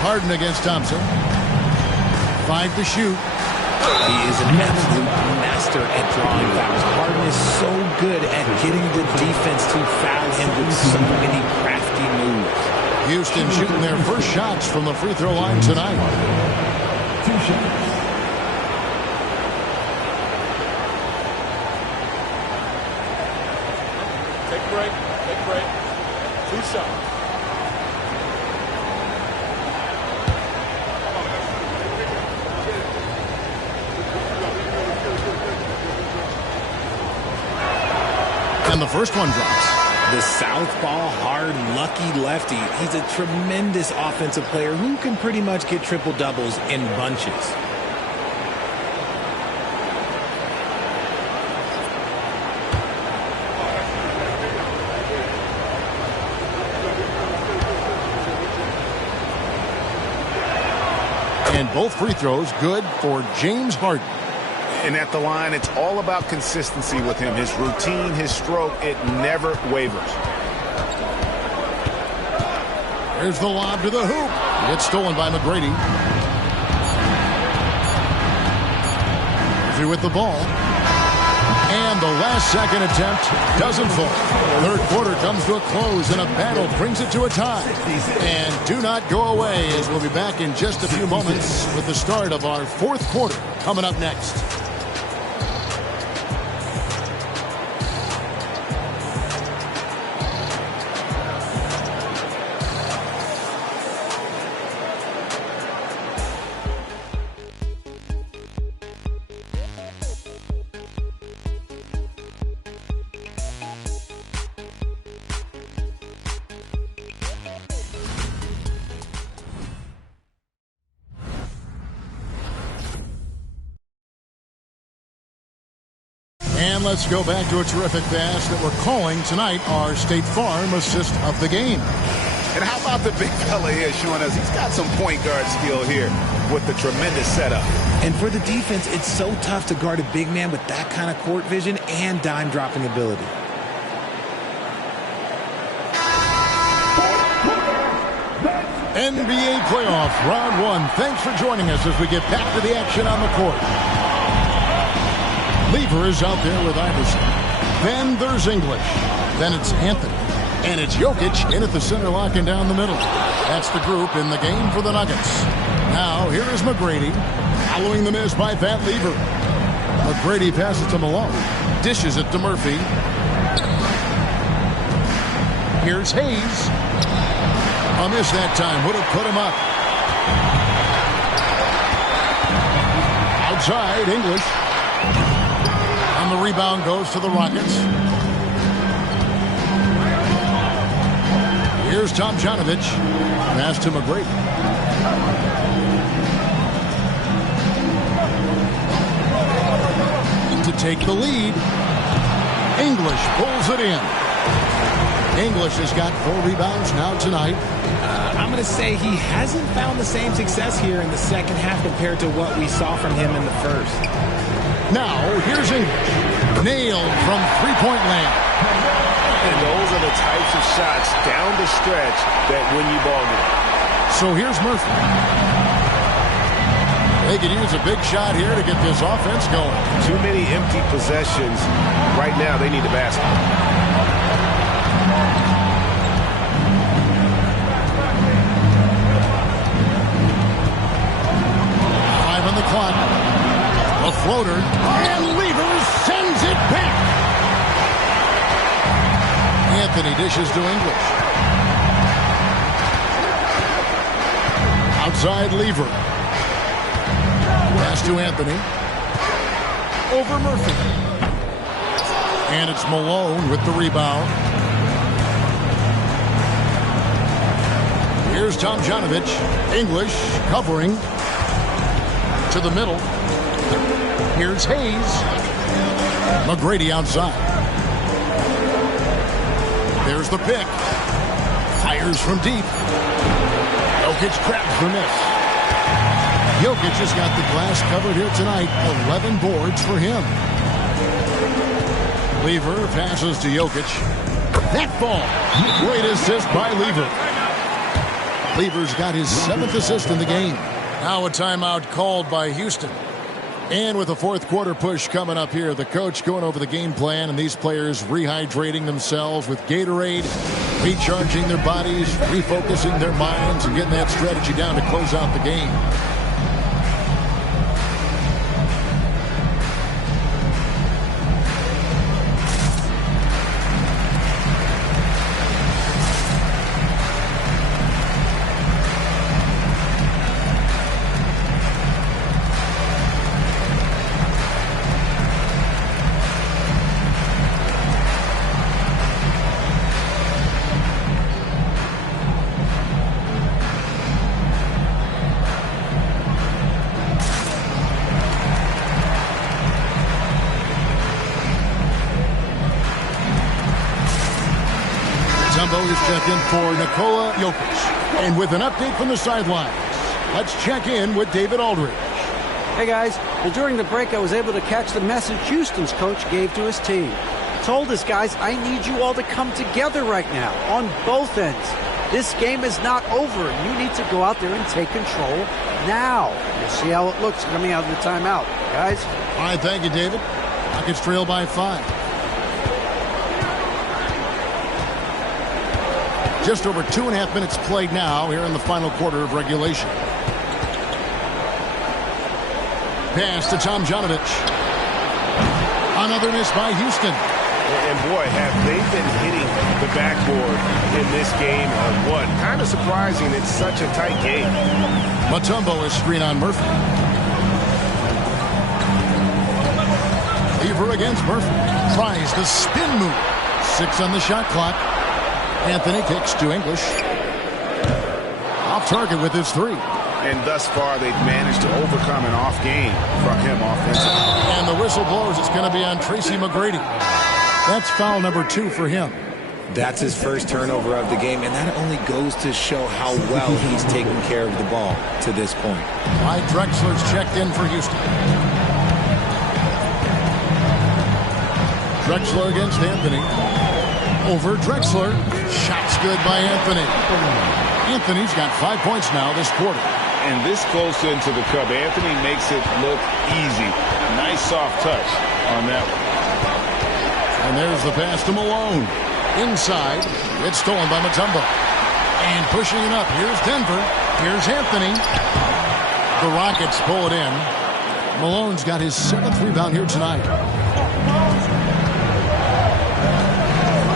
Harden against Thompson. 5 to shoot. He is an absolute master at drawing fouls. Harden is so good at getting the defense to foul him with so many crafty moves. Houston shooting their first shots from the free throw line tonight. 2 shots. Take a break. Take a break. 2 shots. And the first one drops. The southpaw, hard, lucky lefty. He's a tremendous offensive player who can pretty much get triple-doubles in bunches. And both free throws good for James Harden. And at the line, it's all about consistency with him. His routine, his stroke, it never wavers. Here's the lob to the hoop. It's stolen by McGrady. Through with the ball. And the last second attempt doesn't fall. Third quarter comes to a close and a battle brings it to a tie. And do not go away, as we'll be back in just a few moments with the start of our fourth quarter coming up next. And let's go back to a terrific pass that we're calling tonight our State Farm assist of the game. And how about the big fella here showing us he's got some point guard skill here with the tremendous setup. And for the defense, it's so tough to guard a big man with that kind of court vision and dime dropping ability. NBA playoff round one. Thanks for joining us as we get back to the action on the court. Lever is out there with Iverson. Then there's English. Then it's Anthony. And it's Jokic in at the center, locking down the middle. That's the group in the game for the Nuggets. Now, here is McGrady. Following the miss by Pat Lever. McGrady passes to Malone. Dishes it to Murphy. Here's Hayes. A miss that time. Would have put him up. Outside, English. And the rebound goes to the Rockets. Here's Tomjanovich. Pass to McGrady. To take the lead. English pulls it in. English has got 4 rebounds now tonight. I'm going to say he hasn't found the same success here in the second half compared to what we saw from him in the first. Now, here's English. Nailed from three-point land. And those are the types of shots down the stretch that win you ball games. So here's Murphy. They could use a big shot here to get this offense going. Too many empty possessions. Right now, they need the basket. 5 on the clock. A floater. And Lever sends it back. Anthony dishes to English. Outside Lever. Pass to Anthony. Over Murphy. And it's Malone with the rebound. Here's Tomjanovich. English covering to the middle. Here's Hayes. McGrady outside. There's the pick. Fires from deep. Jokic grabs the miss. Jokic has got the glass covered here tonight. 11 boards for him. Lever passes to Jokic. That ball. Great assist by Lever. Lever's got his 7th assist in the game. Now a timeout called by Houston. And with a fourth quarter push coming up here, the coach going over the game plan and these players rehydrating themselves with Gatorade, recharging their bodies, refocusing their minds, and getting that strategy down to close out the game. Check in for Nikola Jokic. And with an update from the sidelines, let's check in with David Aldridge. Hey guys, and during the break I was able to catch the message Houston's coach gave to his team. He told us, guys, I need you all to come together right now on both ends. This game is not over. You need to go out there and take control now. We'll see how it looks coming out of the timeout. Guys? All right, thank you, David. Nuggets trail by 5. Just over 2.5 minutes played now here in the final quarter of regulation. Pass to Tom Janovich. Another miss by Houston. And boy, have they been hitting the backboard in this game or what? Kind of surprising. It's such a tight game. Mutombo is screen on Murphy. Lever against Murphy. Tries the spin move. 6 on the shot clock. Anthony kicks to English. Off target with his 3. And thus far, they've managed to overcome an off game from him offensively. And the whistle blows. It's going to be on Tracy McGrady. That's foul number 2 for him. That's his first turnover of the game, and that only goes to show how well he's taken care of the ball to this point. Clyde Drexler's checked in for Houston. Drexler against Anthony. Over Drexler. Shots good by Anthony. Anthony's got 5 points now this quarter. And this goes into the cup. Anthony makes it look easy. Nice soft touch on that one. And there's the pass to Malone. Inside. It's stolen by Mutombo. And pushing it up. Here's Denver. Here's Anthony. The Rockets pull it in. Malone's got his 7th rebound here tonight.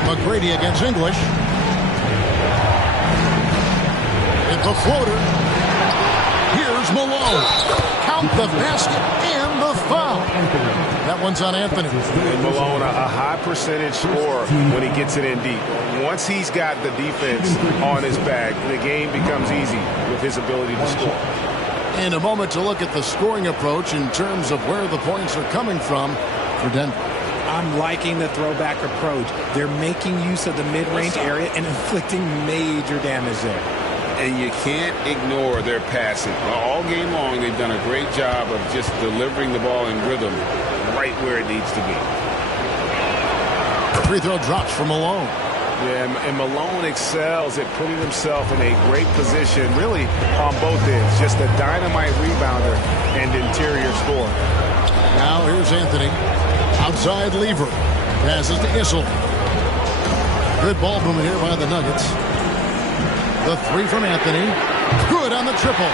McGrady against English. It's a floater. Here's Malone. Count the basket and the foul. That one's on Anthony. And Malone, a high percentage scorer when he gets it in deep. Once he's got the defense on his back, the game becomes easy with his ability to score. In a moment to look at the scoring approach in terms of where the points are coming from for Denver. I'm liking the throwback approach. They're making use of the mid-range area and inflicting major damage there. And you can't ignore their passing. All game long, they've done a great job of just delivering the ball in rhythm right where it needs to be. Free throw drops for Malone. Yeah, and Malone excels at putting himself in a great position, really on both ends. Just a dynamite rebounder and interior scorer. Now here's Anthony. Outside Lever. Passes to Issel. Good ball movement here by the Nuggets. The 3 from Anthony. Good on the triple.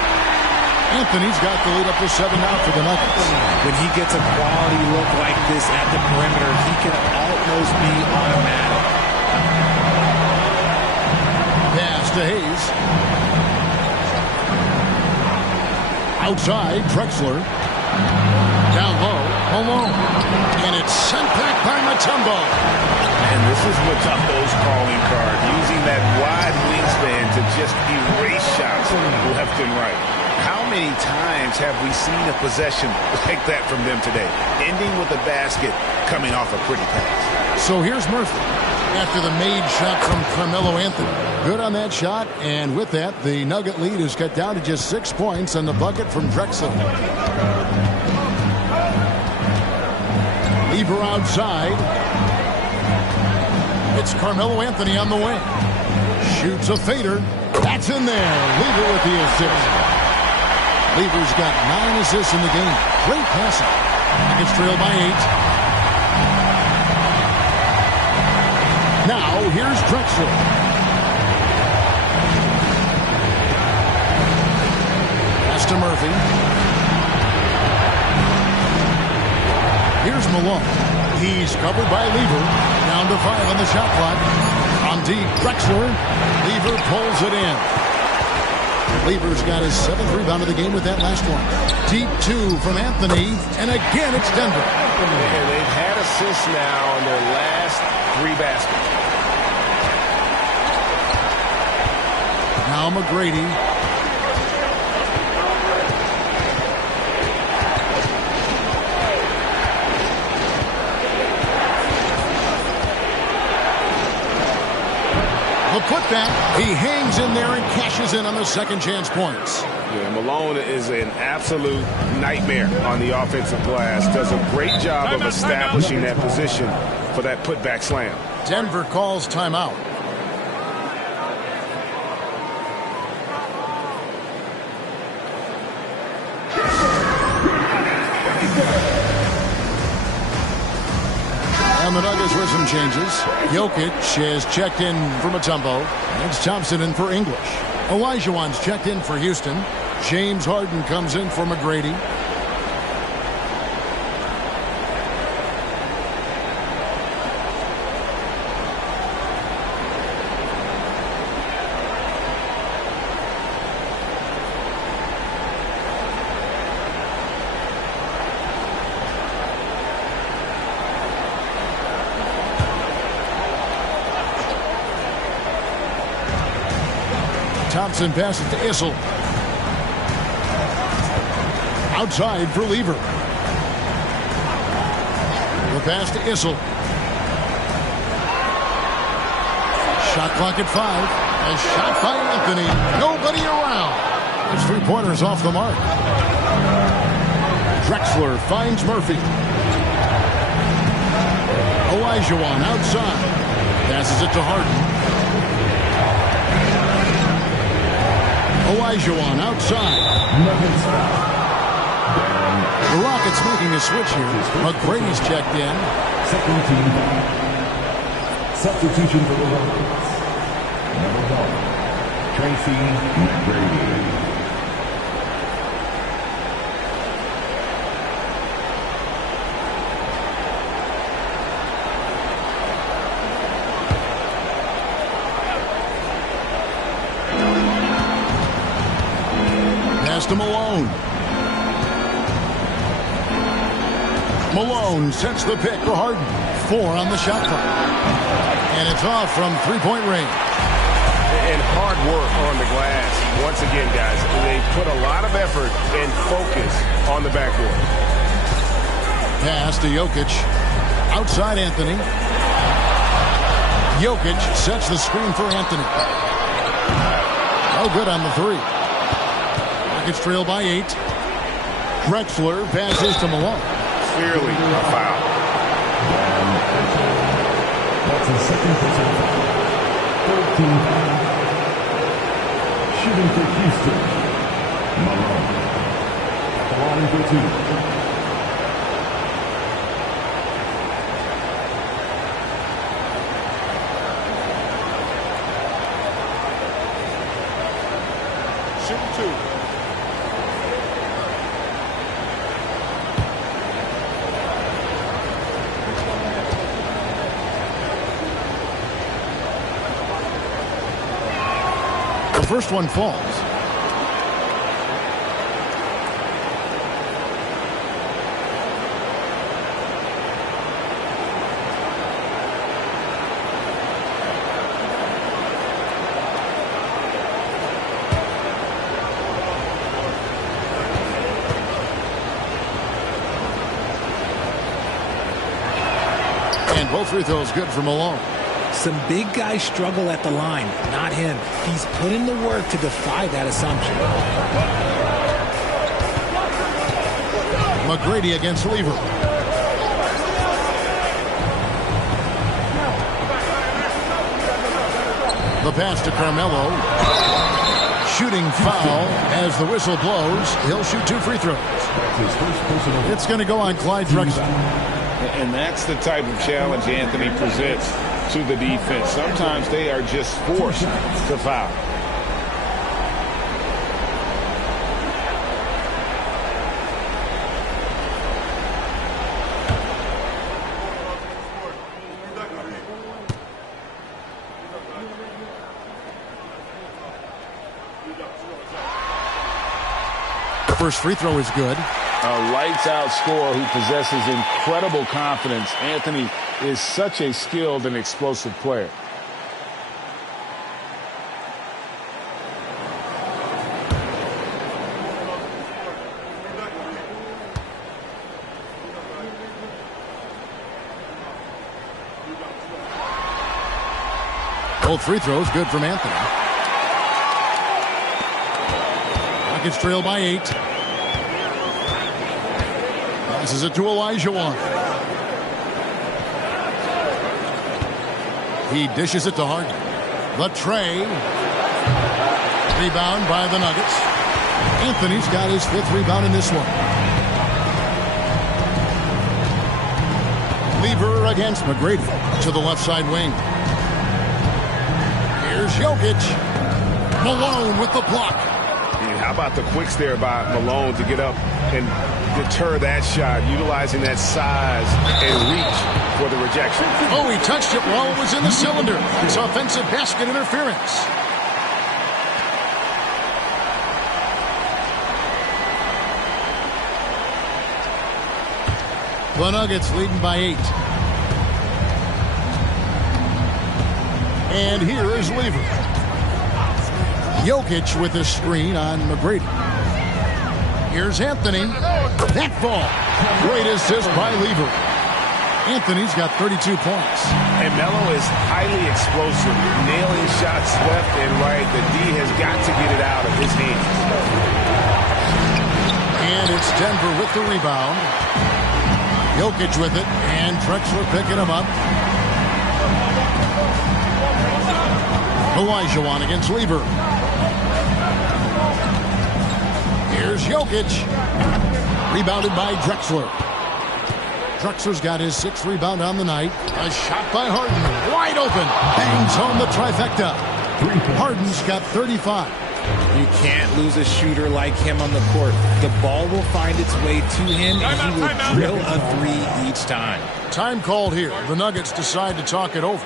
Anthony's got the lead up to 7 now for the Nuggets. When he gets a quality look like this at the perimeter, he can almost be automatic. Pass to Hayes. Outside, Drexler. Down low, Malone. And it's sent back by Mutombo. And this is Mutombo's calling card, using that wide wingspan to just erase shots left and right. How many times have we seen a possession like that from them today, ending with a basket coming off a pretty pass? So here's Murphy after the made shot from Carmelo Anthony. Good on that shot, and with that, the Nugget lead is cut down to just 6 points on the bucket from Drexler. Lever outside. It's Carmelo Anthony on the wing. Shoots a fader. That's in there. Lever with the assist. Lever's got 9 assists in the game. Great passing. Nuggets trail by 8. Now here's Drexler. Pass to Murphy. Here's Malone. He's covered by Lever. Down to 5 on the shot clock. On deep, Drexler. Lever pulls it in. Lever's got his 7th rebound of the game with that last one. Deep 2 from Anthony. And again, it's Denver. And they've had assists now on their last 3 baskets. Now McGrady. The putback. He hangs in there and cashes in on the second chance points. Yeah, Malone is an absolute nightmare on the offensive glass. Does a great job of establishing that position for that putback slam. Denver calls timeout. And the Nuggets with some changes. Jokic has checked in for Mutombo. And it's Thompson in for English. Olajuwon's checked in for Houston. James Harden comes in for McGrady. Thompson passes to Issel. Outside for Lever. The pass to Issel. Shot clock at 5. A shot by Anthony. Nobody around. His three-pointer's off the mark. Drexler finds Murphy. Olajuwon outside. Passes it to Harden. Olajuwon outside. The Rockets making a switch here. McGrady's checked in. Second team. Substitution for the Rockets. Number 1, Tracy McGrady. To Malone. Malone sets the pick for Harden. 4 on the shot clock. And it's off from three-point range. And hard work on the glass. Once again, guys, they put a lot of effort and focus on the backboard. Pass to Jokic. Outside Anthony. Jokic sets the screen for Anthony. No good on the 3. Rockets trail by 8. Drexler passes to Malone. Clearly a foul. That's a second personal foul. 13 foul. Shooting for Houston. Malone. At the line for 2. First one falls. And both free throws good for Malone. Some big guys struggle at the line, not him. He's put in the work to defy that assumption. McGrady against Lever. The pass to Carmelo. Shooting foul as the whistle blows. He'll shoot 2 free throws. It's going to go on Clyde Drexler. And that's the type of challenge Anthony presents to the defense. Sometimes they are just forced to foul. First free throw is good. A lights-out scorer who possesses incredible confidence. Anthony is such a skilled and explosive player. Both free throws good from Anthony. Rockets trail by 8. Passes it to Olajuwon. He dishes it to Harden. The tray. Rebound by the Nuggets. Anthony's got his 5th rebound in this one. Lever against McGrady to the left side wing. Here's Jokic. Malone with the block. How about the quicks there by Malone to get up and deter that shot, utilizing that size and reach for the rejection. Oh, he touched it while it was in the cylinder. It's offensive basket interference. The Nuggets leading by 8. And here is Lever. Jokic with a screen on McGrady. Here's Anthony. That ball. Great assist by Lever. Anthony's got 32 points. And Melo is highly explosive, nailing shots left and right. The D has got to get it out of his hands. And it's Denver with the rebound. Jokic with it, and Drexler picking him up. Olajuwon against Lever. Here's Jokic. Rebounded by Drexler. Drexler's got his 6th rebound on the night. A shot by Harden. Wide open. Bangs home the trifecta. Harden's got 35. You can't lose a shooter like him on the court. The ball will find its way to him, and he will drill a 3 each time. Time called here. The Nuggets decide to talk it over.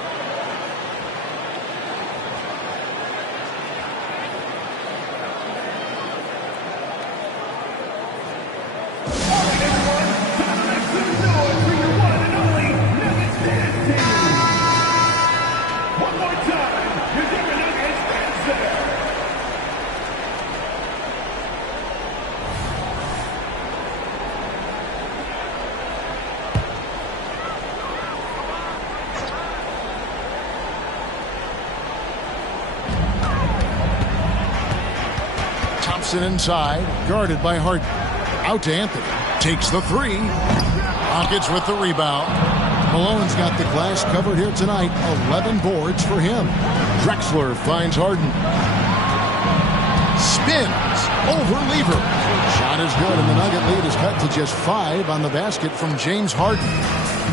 Inside, guarded by Harden. Out to Anthony. Takes the 3. Rockets with the rebound. Malone's got the glass covered here tonight. 11 boards for him. Drexler finds Harden. Spins over Lever. Shot is good, and the Nugget lead is cut to just 5 on the basket from James Harden.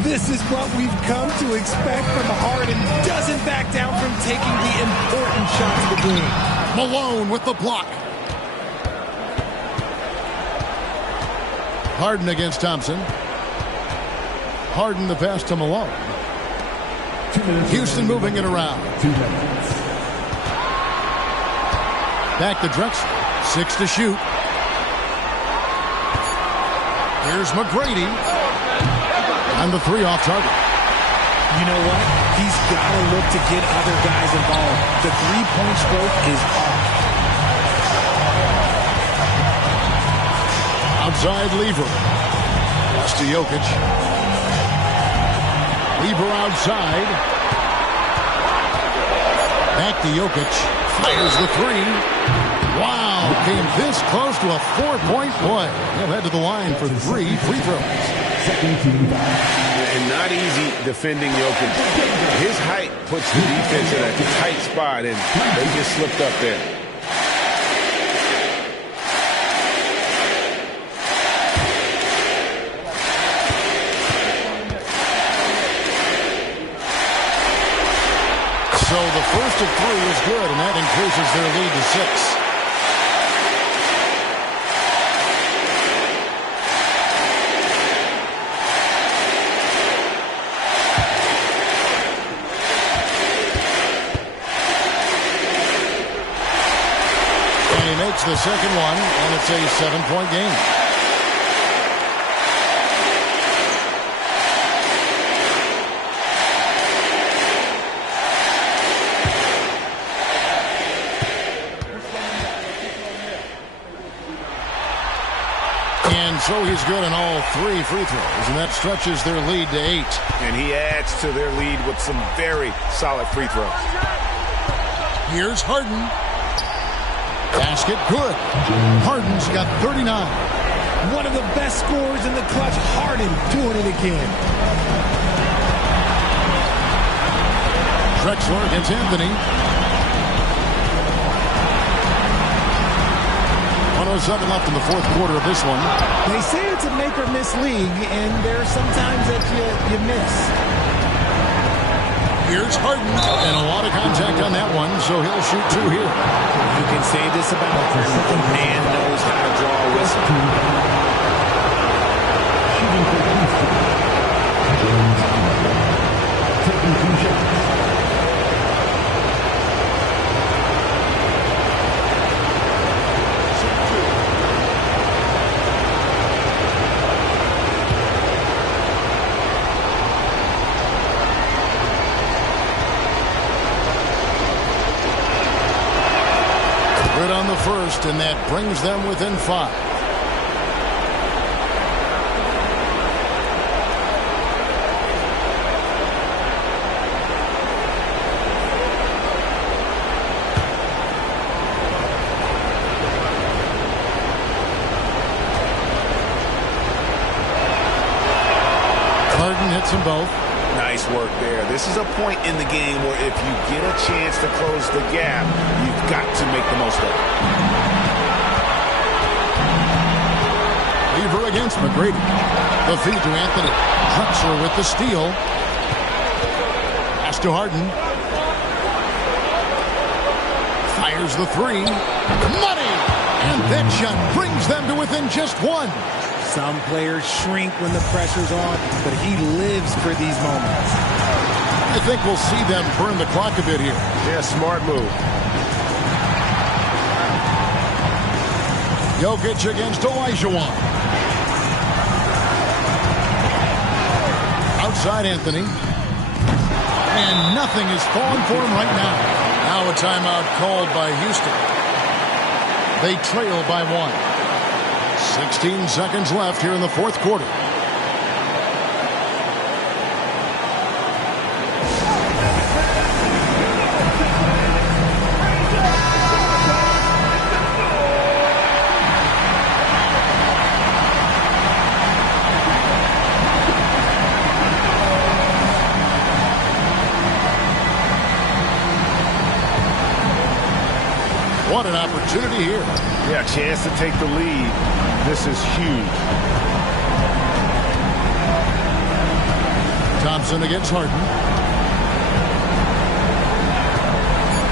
This is what we've come to expect from Harden. Doesn't back down from taking the important shot to the green. Malone with the block. Harden against Thompson. Harden the pass to Malone. Houston moving it around. Back to Drexler. 6 to shoot. Here's McGrady. And the 3 off target. You know what? He's got to look to get other guys involved. The 3-point stroke is off. Outside Lever. Pass to Jokic. Lever outside. Back to Jokic. Fires the 3. Wow. Came this close to a 4-point play. He'll head to the line for 3 free throws. And not easy defending Jokic. His height puts the defense in a tight spot, and they just slipped up there. So the first of 3 is good, and that increases their lead to 6. And he makes the second one, and it's a 7-point game. So he's good in all 3 free throws, and that stretches their lead to 8. And he adds to their lead with some very solid free throws. Here's Harden. Basket good. Harden's got 39. One of the best scorers in the clutch. Harden doing it again. Drexler against Anthony. 107 left in the fourth quarter of this one. They say it's a make or miss league, and there are some times that you miss. Here's Harden, and a lot of contact on that one, so he'll shoot two here. You can say this about him. The man knows how to draw a whistle. Taking 2 shots. Good on the first, and that brings them within 5. Harden hits them both. Nice work there. This is a point in the game where if you get a chance to close the gap, you've got to make the most of it. Lever against McGrady. The feed to Anthony. Drexler with the steal. Pass to Harden. Fires the three. Money! And that shot brings them to within just 1. Some players shrink when the pressure's on, but he lives for these moments. I think we'll see them burn the clock a bit here. Yeah, smart move. Jokic against Olajuwon. Outside Anthony. And nothing is falling for him right now. Now a timeout called by Houston. They trail by 1. 16 seconds left here in the fourth quarter. What an opportunity here. Yeah, chance to take the lead. This is huge. Thompson against Harden.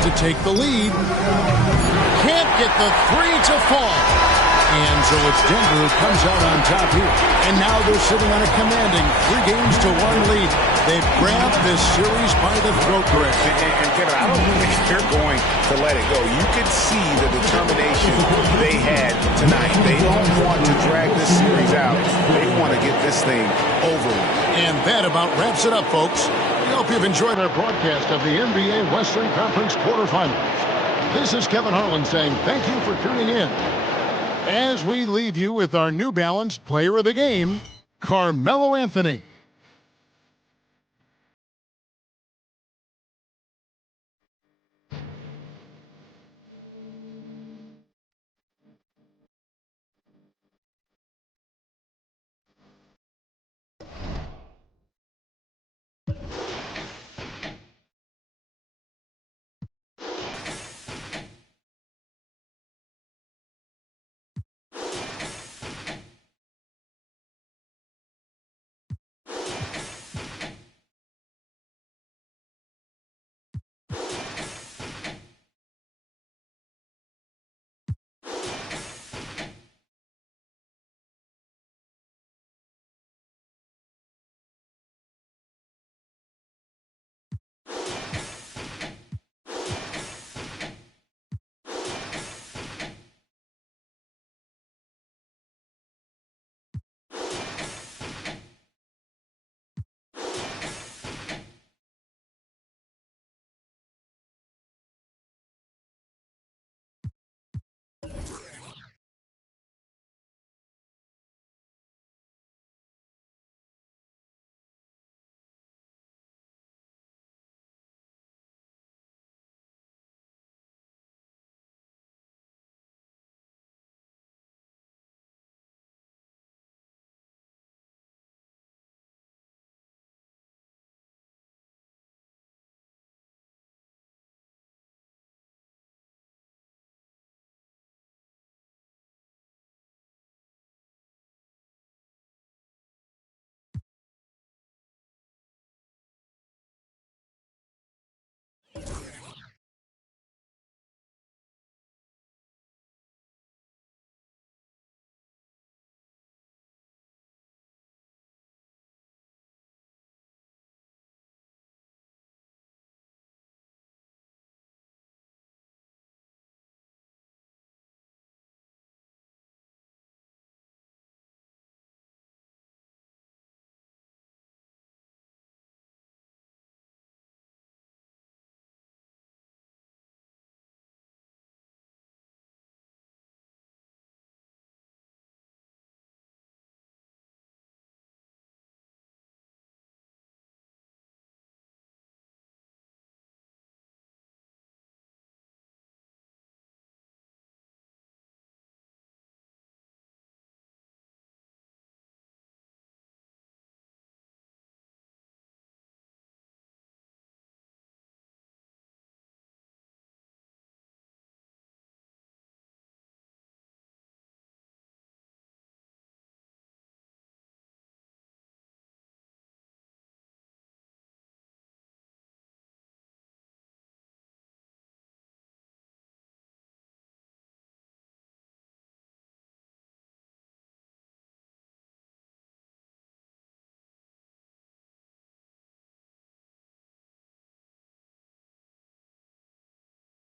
To take the lead. Can't get the three to fall. And so it's Denver who comes out on top here. And now they're sitting on a commanding 3-1 lead. They've grabbed this series by the throat, Greg. And Kevin, I don't think they're going to let it go. You could see the determination they had tonight. They don't want to drag this series out. They want to get this thing over with. And that about wraps it up, folks. We hope you've enjoyed our broadcast of the NBA Western Conference quarterfinals. This is Kevin Harlan saying thank you for tuning in. As we leave you with our New Balance Player of the Game, Carmelo Anthony.